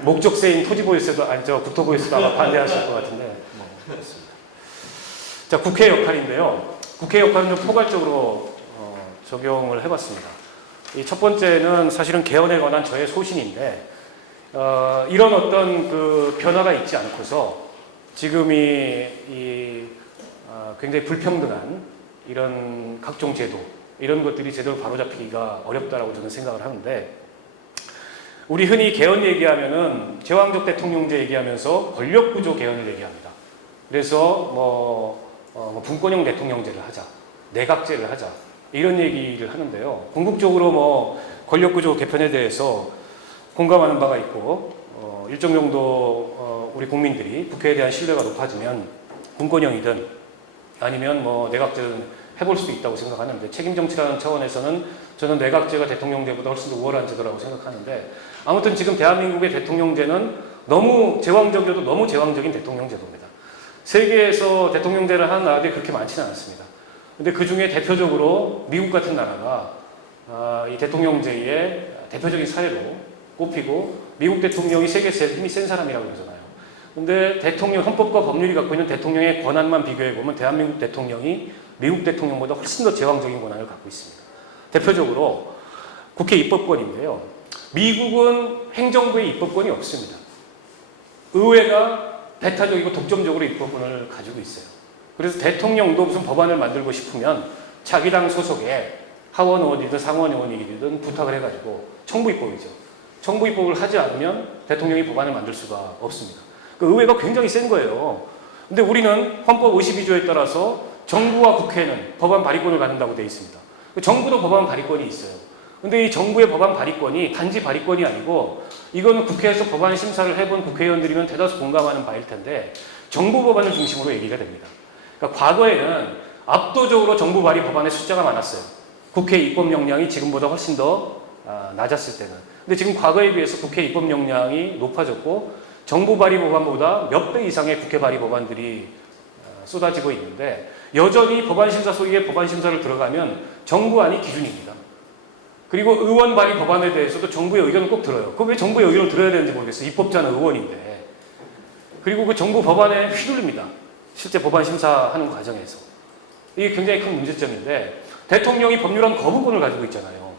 목적세인 토지보유세도 아니 저 국토보유세도 아마 반대하실 것 같은데 뭐 그렇습니다. 자, 국회 역할인데요. 국회 역할은 좀 포괄적으로 적용을 해봤습니다. 이 첫 번째는 사실은 개헌에 관한 저의 소신인데 이런 어떤 그 변화가 있지 않고서 지금이 굉장히 불평등한 이런 각종 제도 이런 것들이 제대로 바로잡히기가 어렵다라고 저는 생각을 하는데 우리 흔히 개헌 얘기하면은 제왕적 대통령제 얘기하면서 권력구조 개헌을 얘기합니다. 그래서 분권형 대통령제를 하자, 내각제를 하자 이런 얘기를 하는데요. 궁극적으로 뭐 권력구조 개편에 대해서 공감하는 바가 있고 일정 정도 우리 국민들이 국회에 대한 신뢰가 높아지면 분권형이든 아니면 뭐 내각제든 해볼 수도 있다고 생각하는데 책임정치라는 차원에서는 저는 내각제가 대통령제보다 훨씬 더 우월한 제도라고 생각하는데 아무튼 지금 대한민국의 대통령제는 너무 제왕적이어도 너무 제왕적인 대통령제도입니다. 세계에서 대통령제를 하는 나라들이 그렇게 많지는 않습니다. 근데 그 중에 대표적으로 미국 같은 나라가 이 대통령제의 대표적인 사례로 꼽히고 미국 대통령이 세계에서 제일 힘이 센 사람이라고 그러잖아요. 근데 대통령 헌법과 법률이 갖고 있는 대통령의 권한만 비교해 보면 대한민국 대통령이 미국 대통령보다 훨씬 더 제왕적인 권한을 갖고 있습니다. 대표적으로 국회 입법권인데요. 미국은 행정부의 입법권이 없습니다. 의회가 배타적이고 독점적으로 입법권을 가지고 있어요. 그래서 대통령도 무슨 법안을 만들고 싶으면 자기 당 소속의 하원 의원이든 상원 의원이든 부탁을 해가지고 청부 입법이죠. 청부 입법을 하지 않으면 대통령이 법안을 만들 수가 없습니다. 그 의회가 굉장히 센 거예요. 근데 우리는 헌법 52조에 따라서 정부와 국회는 법안 발의권을 갖는다고 되어 있습니다. 정부도 법안 발의권이 있어요. 근데 이 정부의 법안 발의권이 단지 발의권이 아니고 이거는 국회에서 법안 심사를 해본 국회의원들이면 대다수 공감하는 바일 텐데 정부 법안을 중심으로 얘기가 됩니다. 그러니까 과거에는 압도적으로 정부 발의 법안의 숫자가 많았어요. 국회 입법 역량이 지금보다 훨씬 더 낮았을 때는. 근데 지금 과거에 비해서 국회 입법 역량이 높아졌고 정부 발의 법안보다 몇 배 이상의 국회 발의 법안들이 쏟아지고 있는데 여전히 법안심사 소위에 법안심사를 들어가면 정부안이 기준입니다. 그리고 의원 발의 법안에 대해서도 정부의 의견을 꼭 들어요. 그럼 왜 정부의 의견을 들어야 되는지 모르겠어요. 입법자는 의원인데. 그리고 그 정부 법안에 휘둘립니다. 실제 법안 심사하는 과정에서. 이게 굉장히 큰 문제점인데 대통령이 법률안 거부권을 가지고 있잖아요.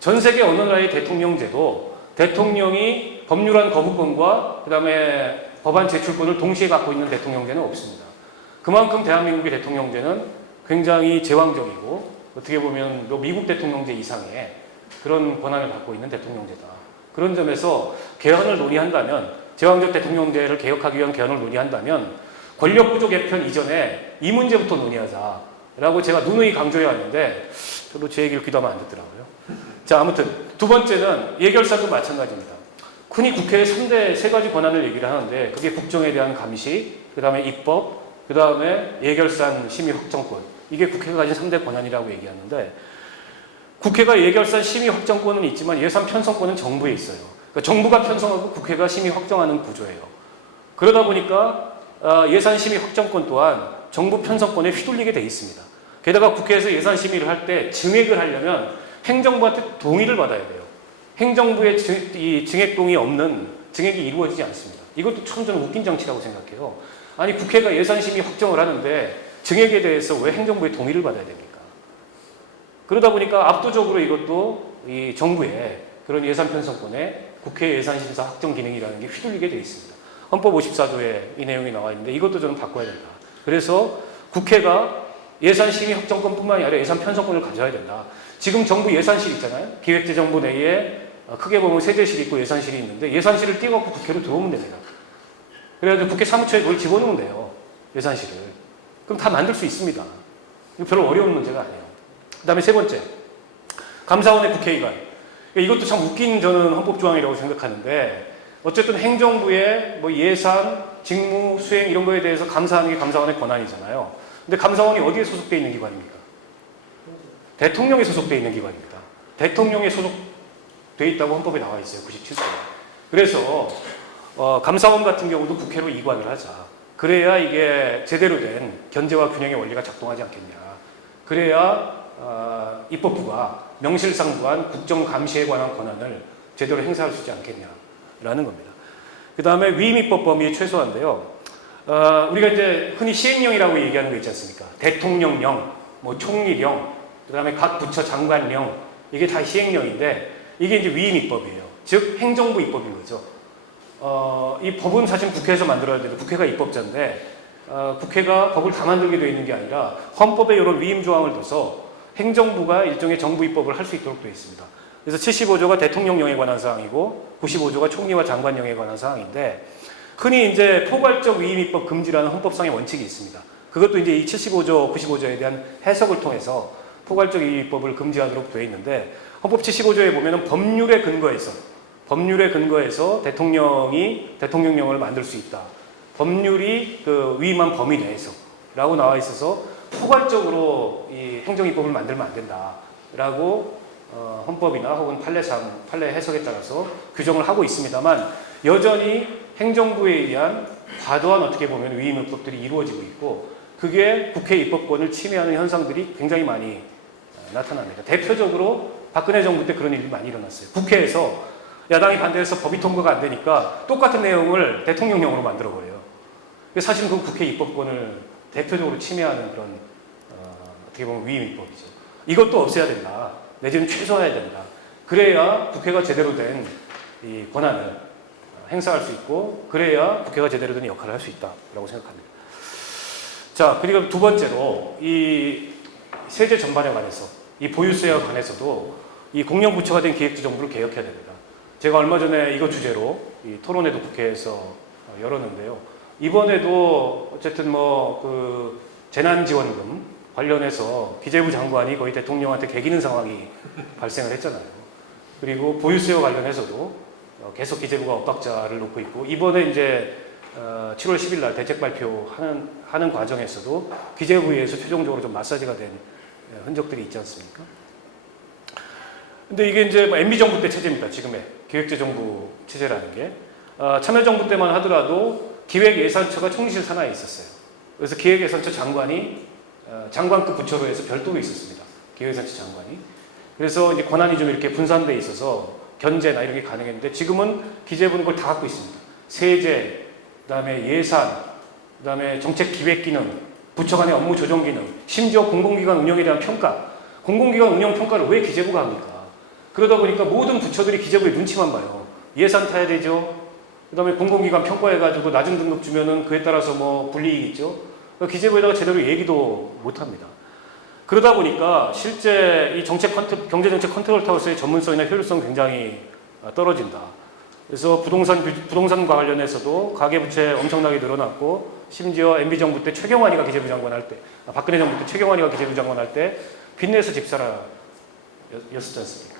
전 세계 어느 나라의 대통령제도 대통령이 법률안 거부권과 그 다음에 법안 제출권을 동시에 갖고 있는 대통령제는 없습니다. 그만큼 대한민국의 대통령제는 굉장히 제왕적이고 어떻게 보면 미국 대통령제 이상의 그런 권한을 갖고 있는 대통령제다. 그런 점에서 개헌을 논의한다면 제왕적 대통령제를 개혁하기 위한 개헌을 논의한다면 권력구조 개편 이전에 이 문제부터 논의하자라고 제가 누누이 강조해 왔는데 별로 제 얘기를 귀담아 안 듣더라고요. 자, 아무튼 두 번째는 예결사도 마찬가지입니다. 흔히 국회에 3대 세 가지 권한을 얘기를 하는데 그게 국정에 대한 감시, 그 다음에 입법, 그 다음에 예결산 심의 확정권. 이게 국회가 가진 3대 권한이라고 얘기하는데 국회가 예결산 심의 확정권은 있지만 예산 편성권은 정부에 있어요. 그러니까 정부가 편성하고 국회가 심의 확정하는 구조예요. 그러다 보니까 예산 심의 확정권 또한 정부 편성권에 휘둘리게 돼 있습니다. 게다가 국회에서 예산 심의를 할 때 증액을 하려면 행정부한테 동의를 받아야 돼요. 행정부의 이 증액 동의 없는 증액이 이루어지지 않습니다. 이것도 참 저는 웃긴 정치라고 생각해요. 아니 국회가 예산 심의 확정을 하는데 증액에 대해서 왜 행정부의 동의를 받아야 됩니까? 그러다 보니까 압도적으로 이것도 이 정부의 그런 예산 편성권에 국회 예산심사 확정 기능이라는 게 휘둘리게 되어 있습니다. 헌법 54조에 이 내용이 나와 있는데 이것도 저는 바꿔야 된다. 그래서 국회가 예산 심의 확정권뿐만이 아니라 예산 편성권을 가져야 된다. 지금 정부 예산실 있잖아요. 기획재정부 내에 크게 보면 세제실이 있고 예산실이 있는데 예산실을 띄워갖고 국회로 들어오면 됩니다. 그래가지고 국회 사무처에 그걸 집어넣으면 돼요. 예산실을. 그럼 다 만들 수 있습니다. 이거 별로 어려운 문제가 아니에요. 그 다음에 세 번째, 감사원의 국회의관. 이것도 참 웃긴 저는 헌법조항이라고 생각하는데 어쨌든 행정부의 뭐 예산, 직무, 수행 이런 거에 대해서 감사하는 게 감사원의 권한이잖아요. 근데 감사원이 어디에 소속되어 있는 기관입니까? 대통령에 소속되어 있는 기관입니다. 대통령에 소속되어 있다고 헌법에 나와 있어요. 97조에. 그래서 감사원 같은 경우도 국회로 이관을 하자. 그래야 이게 제대로 된 견제와 균형의 원리가 작동하지 않겠냐. 그래야 입법부가 명실상부한 국정감시에 관한 권한을 제대로 행사할 수 있지 않겠냐라는 겁니다. 그 다음에 위임입법 범위의 최소화인데요. 우리가 이제 흔히 시행령이라고 얘기하는 거 있지 않습니까? 대통령령, 뭐 총리령, 그 다음에 각 부처 장관령, 이게 다 시행령인데 이게 이제 위임입법이에요. 즉 행정부 입법인 거죠. 이 법은 사실 국회에서 만들어야 되는데 국회가 입법자인데 국회가 법을 다 만들게 되어 있는 게 아니라 헌법에 이런 위임 조항을 둬서 행정부가 일종의 정부 입법을 할 수 있도록 되어 있습니다. 그래서 75조가 대통령령에 관한 사항이고 95조가 총리와 장관령에 관한 사항인데 흔히 이제 포괄적 위임 입법 금지라는 헌법상의 원칙이 있습니다. 그것도 이제 이 75조, 95조에 대한 해석을 통해서 포괄적 위임 입법을 금지하도록 되어 있는데 헌법 75조에 보면은 법률에 근거해서 대통령이 대통령령을 만들 수 있다. 법률이 그 위임한 범위 내에서라고 나와 있어서 포괄적으로 이 행정입법을 만들면 안 된다라고 헌법이나 혹은 판례 해석에 따라서 규정을 하고 있습니다만 여전히 행정부에 의한 과도한 어떻게 보면 위임입법들이 이루어지고 있고 그게 국회 입법권을 침해하는 현상들이 굉장히 많이 나타납니다. 대표적으로 박근혜 정부 때 그런 일이 많이 일어났어요. 국회에서 야당이 반대해서 법이 통과가 안 되니까 똑같은 내용을 대통령령으로 만들어버려요. 사실은 그 국회 입법권을 대표적으로 침해하는 그런 어떻게 보면 위임입법이죠. 이것도 없애야 된다. 내지는 최소화해야 된다. 그래야 국회가 제대로 된 이 권한을 행사할 수 있고 그래야 국회가 제대로 된 역할을 할 수 있다라고 생각합니다. 자, 그리고 두 번째로 이 세제 전반에 관해서 이 보유세와 관해서도 이 공영부처가 된 기획재정부를 개혁해야 됩니다. 제가 얼마 전에 이거 주제로 이 토론회도 국회에서 열었는데요. 이번에도 어쨌든 뭐 그 재난지원금 관련해서 기재부 장관이 거의 대통령한테 개기는 상황이 발생을 했잖아요. 그리고 보유세와 관련해서도 계속 기재부가 엇박자를 놓고 있고 이번에 이제 7월 10일 날 대책 발표하는 과정에서도 기재부에서 최종적으로 좀 마사지가 된 흔적들이 있지 않습니까? 근데 이게 이제 MB정부 때 체제입니다. 지금의 기획재정부 체제라는 게. 참여정부 때만 하더라도 기획예산처가 총리실 산하에 있었어요. 그래서 기획예산처 장관이 장관급 부처로 해서 별도로 있었습니다. 기획예산처 장관이. 그래서 이제 권한이 좀 이렇게 분산돼 있어서 견제나 이런 게 가능했는데 지금은 기재부는 그걸 다 갖고 있습니다. 세제, 그다음에 예산, 그다음에 정책 기획 기능, 부처 간의 업무 조정 기능, 심지어 공공기관 운영에 대한 평가. 공공기관 운영 평가를 왜 기재부가 합니까? 그러다 보니까 모든 부처들이 기재부의 눈치만 봐요. 예산 타야 되죠. 그다음에 공공기관 평가해가지고 낮은 등급 주면은 그에 따라서 뭐 불이익 있죠. 기재부에다가 제대로 얘기도 못 합니다. 그러다 보니까 실제 이 경제정책 컨트롤타워스의 전문성이나 효율성 굉장히 떨어진다. 그래서 부동산과 관련해서도 가계부채 엄청나게 늘어났고 심지어 MB정부 때 최경환이가 기재부 장관 할 때, 박근혜 정부 때 최경환이가 기재부 장관 할 때 빚내서 집사라였었지 않습니까?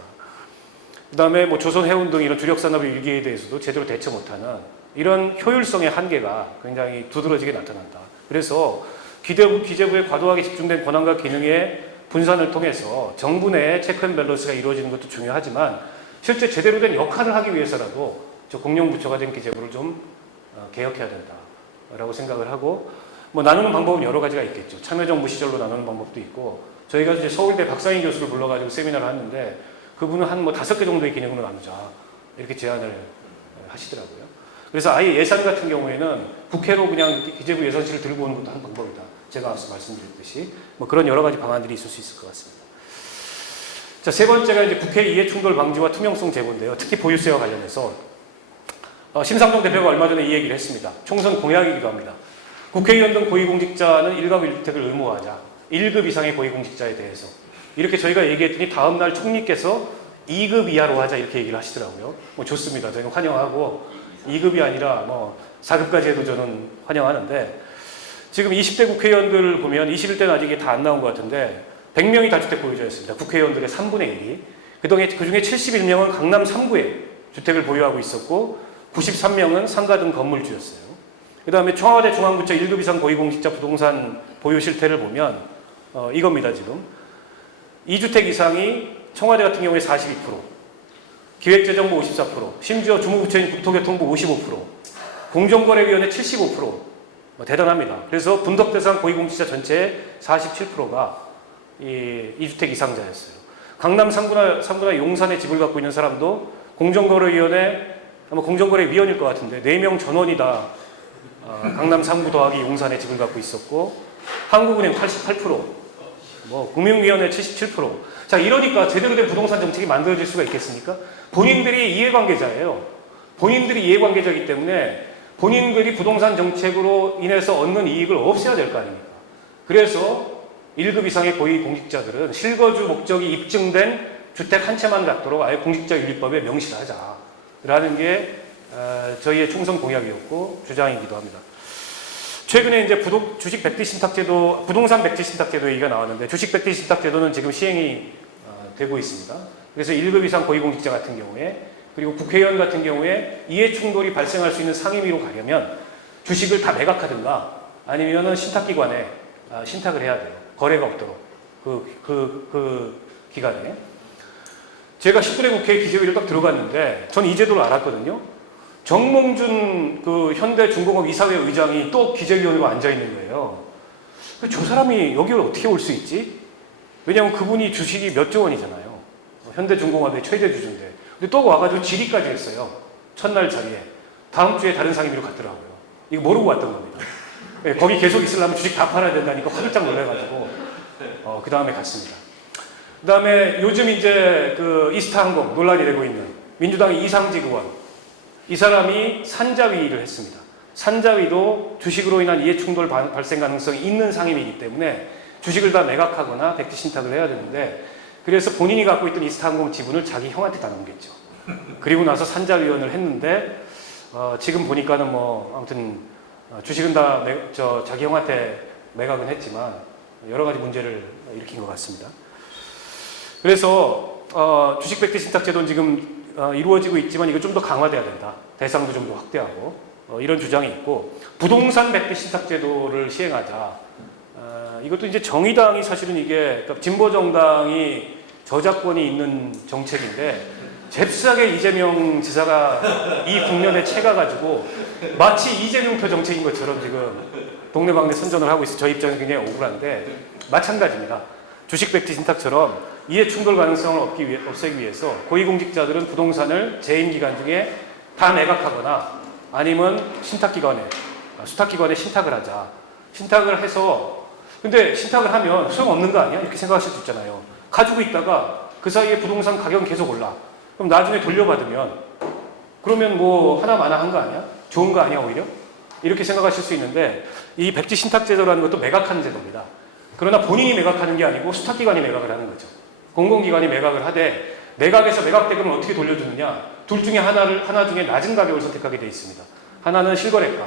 그 다음에 뭐 조선해운 등 이런 주력산업의 위기에 대해서도 제대로 대처 못하는 이런 효율성의 한계가 굉장히 두드러지게 나타난다. 그래서 기재부의 과도하게 집중된 권한과 기능의 분산을 통해서 정부 내에 체크 앤 밸런스가 이루어지는 것도 중요하지만 실제 제대로 된 역할을 하기 위해서라도 저 공룡부처가 된 기재부를 좀 개혁해야 된다라고 생각을 하고 뭐 나누는 방법은 여러 가지가 있겠죠. 참여정부 시절로 나누는 방법도 있고 저희가 이제 서울대 박상희 교수를 불러가지고 세미나를 하는데 그분은 한 뭐 5개 정도의 기능으로 나누자 이렇게 제안을 하시더라고요. 그래서 아예 예산 같은 경우에는 국회로 그냥 기재부 예산실을 들고 오는 것도 한 방법이다. 제가 앞서 말씀드렸듯이 뭐 그런 여러 가지 방안들이 있을 수 있을 것 같습니다. 자, 세 번째가 이제 국회 이해충돌 방지와 투명성 제고인데요. 특히 보유세와 관련해서 심상정 대표가 얼마 전에 이 얘기를 했습니다. 총선 공약이기도 합니다. 국회의원 등 고위공직자는 1급 1주택을 의무화하자. 1급 이상의 고위공직자에 대해서. 이렇게 저희가 얘기했더니 다음날 총리께서 2급 이하로 하자 이렇게 얘기를 하시더라고요. 뭐 좋습니다. 저희는 환영하고 2급이 아니라 뭐 4급까지 해도 저는 환영하는데 지금 20대 국회의원들 보면 21대는 아직 다 안 나온 것 같은데 100명이 다주택 보유자였습니다. 국회의원들의 3분의 1이. 그중에 71명은 강남 3구에 주택을 보유하고 있었고 93명은 상가 등 건물주였어요. 그 다음에 청와대 중앙부처 1급 이상 고위공직자 부동산 보유 실태를 보면 이겁니다. 지금 2주택 이상이 청와대 같은 경우에 42%, 기획재정부 54%, 심지어 주무부처인 국토교통부 55%, 공정거래위원회 75%, 대단합니다. 그래서 분석 대상 고위공직자 전체의 47%가 이 2주택 이상자였어요. 강남 3구나 용산에 집을 갖고 있는 사람도 공정거래위원회 아마 공정거래위원일 것 같은데 4명 전원이 다 강남 3구 더하기 용산에 집을 갖고 있었고 한국은행 88%, 뭐 금융위원회 77%. 자, 이러니까 제대로 된 부동산 정책이 만들어질 수가 있겠습니까? 본인들이 이해관계자예요. 본인들이 이해관계자이기 때문에 본인들이 부동산 정책으로 인해서 얻는 이익을 없애야 될 거 아닙니까? 그래서 1급 이상의 고위공직자들은 실거주 목적이 입증된 주택 한 채만 갖도록 아예 공직자윤리법에 명시하자라는 게 저희의 총선 공약이었고 주장이기도 합니다. 최근에 이제 주식 백지 신탁제도, 부동산 백지 신탁제도 얘기가 나왔는데 주식 백지 신탁제도는 지금 시행이 되고 있습니다. 그래서 1급 이상 고위공직자 같은 경우에 그리고 국회의원 같은 경우에 이해충돌이 발생할 수 있는 상임위로 가려면 주식을 다 매각하든가 아니면은 신탁기관에 신탁을 해야 돼요. 거래가 없도록 그 기간에. 제가 19대 국회 기재위를 딱 들어갔는데 전 이 제도를 알았거든요. 정몽준 그 현대중공업 이사회 의장이 또 기재위원으로 앉아 있는 거예요. 저 사람이 여기를 어떻게 올 수 있지? 왜냐하면 그분이 주식이 몇 조 원이잖아요. 현대중공업의 최대 주주인데. 근데 또 와가지고 질의까지 했어요. 첫날 자리에. 다음 주에 다른 상임위로 갔더라고요. 이거 모르고 왔던 겁니다. 네, 거기 계속 있으려면 주식 다 팔아야 된다니까 화들짝 놀래가지고 그 다음에 갔습니다. 그 다음에 요즘 이제 그 이스타항공 논란이 되고 있는 민주당의 이상직 의원, 이 사람이 산자위를 했습니다. 산자위도 주식으로 인한 이해충돌 발생 가능성이 있는 상임이기 때문에 주식을 다 매각하거나 백지 신탁을 해야 되는데 그래서 본인이 갖고 있던 이스타항공 지분을 자기 형한테 다 넘겼죠. 그리고 나서 산자위원을 했는데 지금 보니까는 뭐 아무튼 주식은 다 자기 형한테 매각은 했지만 여러 가지 문제를 일으킨 것 같습니다. 그래서 주식 백지 신탁 제도는 지금 이루어지고 있지만 이거 좀 더 강화돼야 된다. 대상도 좀 더 확대하고 이런 주장이 있고 부동산 백지 신탁 제도를 시행하자. 이것도 이제 정의당이 사실은 이게 그러니까 진보 정당이 저작권이 있는 정책인데 잽싸게 이재명 지사가 이 국면에 채가가지고 마치 이재명표 정책인 것처럼 지금 동네방네 선전을 하고 있어. 저희 입장에서 굉장히 억울한데 마찬가지입니다. 주식 백지 신탁처럼 이해충돌 가능성을 없애기 위해서 고위공직자들은 부동산을 재임 기간 중에 다 매각하거나 아니면 신탁기관에 수탁기관에 신탁을 하자. 신탁을 해서 근데 신탁을 하면 소용없는 거 아니야? 이렇게 생각하실 수 있잖아요. 가지고 있다가 그 사이에 부동산 가격은 계속 올라. 그럼 나중에 돌려받으면 그러면 뭐 하나마나 한 거 아니야? 좋은 거 아니야 오히려? 이렇게 생각하실 수 있는데 이 백지 신탁 제도라는 것도 매각하는 제도입니다. 그러나 본인이 매각하는 게 아니고 수탁기관이 매각을 하는 거죠. 공공기관이 매각을 하되 매각에서 매각대금을 어떻게 돌려주느냐? 둘 중에 하나 중에 낮은 가격을 선택하게 되어 있습니다. 하나는 실거래가,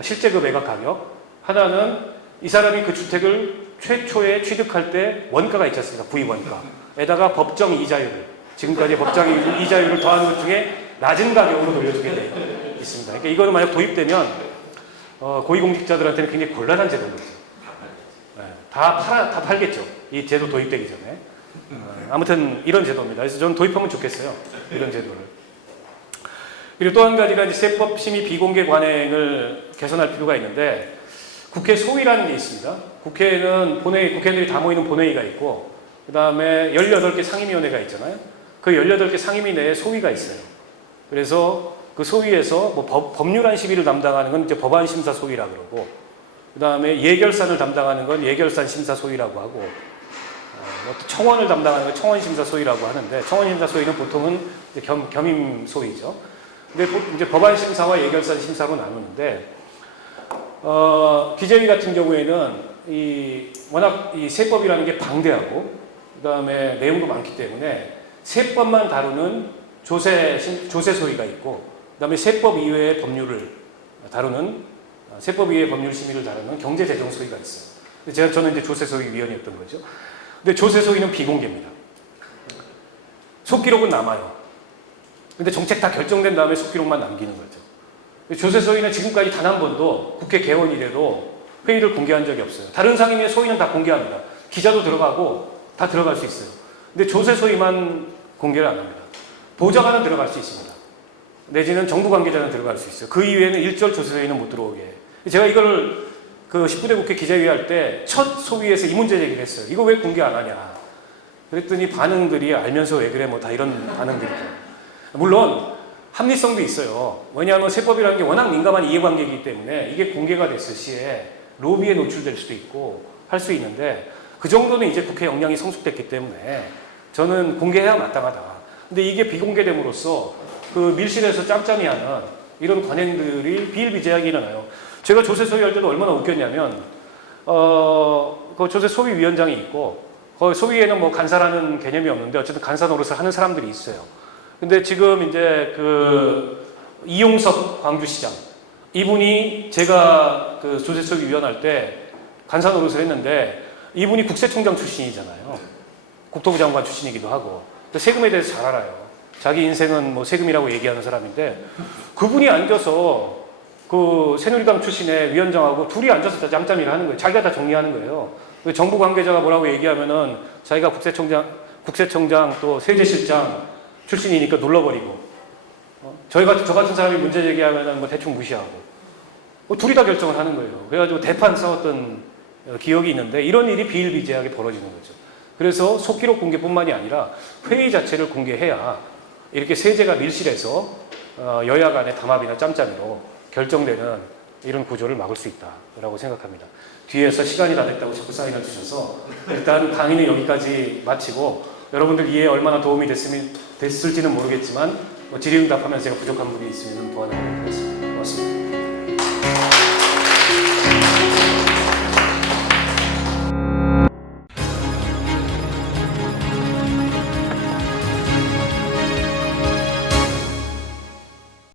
실제 그 매각 가격. 하나는 이 사람이 그 주택을 최초에 취득할 때 원가가 있지 않습니까? 구입 원가에다가 법정 이자율을 지금까지 법정 이자율을 더하는 것 중에 낮은 가격으로 돌려주게 되어 있습니다. 그러니까 이거는 만약 도입되면 고위공직자들한테는 굉장히 곤란한 제도인 거죠. 네, 다 팔겠죠. 이 제도 도입되기 전에. 아무튼 이런 제도입니다. 그래서 저는 도입하면 좋겠어요. 이런 제도를. 그리고 또 한 가지가 이제 세법 심의 비공개 관행을 개선할 필요가 있는데 국회 소위라는 게 있습니다. 국회는 국회의원들이 다 모이는 본회의가 있고 그 다음에 18개 상임위원회가 있잖아요. 그 18개 상임위 내에 소위가 있어요. 그래서 그 소위에서 뭐 법률안 심의를 담당하는 건 이제 법안 심사 소위라 그러고 그 다음에 예결산을 담당하는 건 예결산 심사 소위라고 하고 청원을 담당하는 건 청원 심사 소위라고 하는데 청원 심사 소위는 보통은 이제 겸임 소위죠. 근데 이제 법안 심사와 예결산 심사로 나누는데 기재위 같은 경우에는 워낙 이 세법이라는 게 방대하고 그 다음에 내용도 많기 때문에 세법만 다루는 조세 소위가 있고 그 다음에 세법 이외의 법률을 다루는 세법 이외의 법률 심의를 다루는 경제재정 소위가 있어요. 저는 이제 조세소위 위원이었던 거죠. 근데 조세소위는 비공개입니다. 속기록은 남아요. 근데 정책 다 결정된 다음에 속기록만 남기는 거죠. 조세소위는 지금까지 단 한 번도 국회 개원 이래로 회의를 공개한 적이 없어요. 다른 상임위의 소위는 다 공개합니다. 기자도 들어가고 다 들어갈 수 있어요. 근데 조세소위만 공개를 안 합니다. 보좌관은 들어갈 수 있습니다. 내지는 정부 관계자는 들어갈 수 있어요. 그 이외에는 일절 조세소위는 못 들어오게 해요. 제가 이거를 그 19대 국회 기자회의 할 때 첫 소위에서 이 문제 제기를 했어요. 이거 왜 공개 안 하냐. 그랬더니 반응들이 알면서 왜 그래 뭐 다 이런 반응들이죠. 물론 합리성도 있어요. 왜냐하면 세법이라는 게 워낙 민감한 이해관계이기 때문에 이게 공개가 됐을 시에 로비에 노출될 수도 있고 할 수 있는데 그 정도는 이제 국회 역량이 성숙됐기 때문에 저는 공개해야 마땅하다. 근데 이게 비공개됨으로써 그 밀실에서 짬짬이 하는 이런 관행들이 비일비재하게 일어나요. 제가 조세 소위 할 때도 얼마나 웃겼냐면 그 조세 소위 위원장이 있고 거기 소위에는 뭐 간사라는 개념이 없는데 어쨌든 간사 노릇을 하는 사람들이 있어요. 근데 지금 이제 그 이용섭 광주시장 이분이 제가 그 조세 소위 위원 할 때 간사 노릇을 했는데 이분이 국세청장 출신이잖아요. 국토부 장관 출신이기도 하고 세금에 대해서 잘 알아요. 자기 인생은 뭐 세금이라고 얘기하는 사람인데 그분이 앉아서 그 새누리당 출신의 위원장하고 둘이 앉아서 다 짬짬이를 하는 거예요. 자기가 다 정리하는 거예요. 정부 관계자가 뭐라고 얘기하면은 자기가 국세청장 또 세제실장 출신이니까 눌러버리고 저 같은 사람이 문제 제기하면은 뭐 대충 무시하고 둘이 다 결정을 하는 거예요. 그래가지고 대판 싸웠던 기억이 있는데 이런 일이 비일비재하게 벌어지는 거죠. 그래서 속기록 공개뿐만이 아니라 회의 자체를 공개해야 이렇게 세제가 밀실해서 여야 간의 담합이나 짬짬이로 결정되는 이런 구조를 막을 수 있다라고 생각합니다. 뒤에서 시간이 다 됐다고 자꾸 사인을 주셔서 일단 강의는 여기까지 마치고 여러분들 이해에 얼마나 도움이 됐을지는 모르겠지만 질의응답하면서 제가 부족한 부분이 있으면 도와드리도록 하겠습니다. 고맙습니다.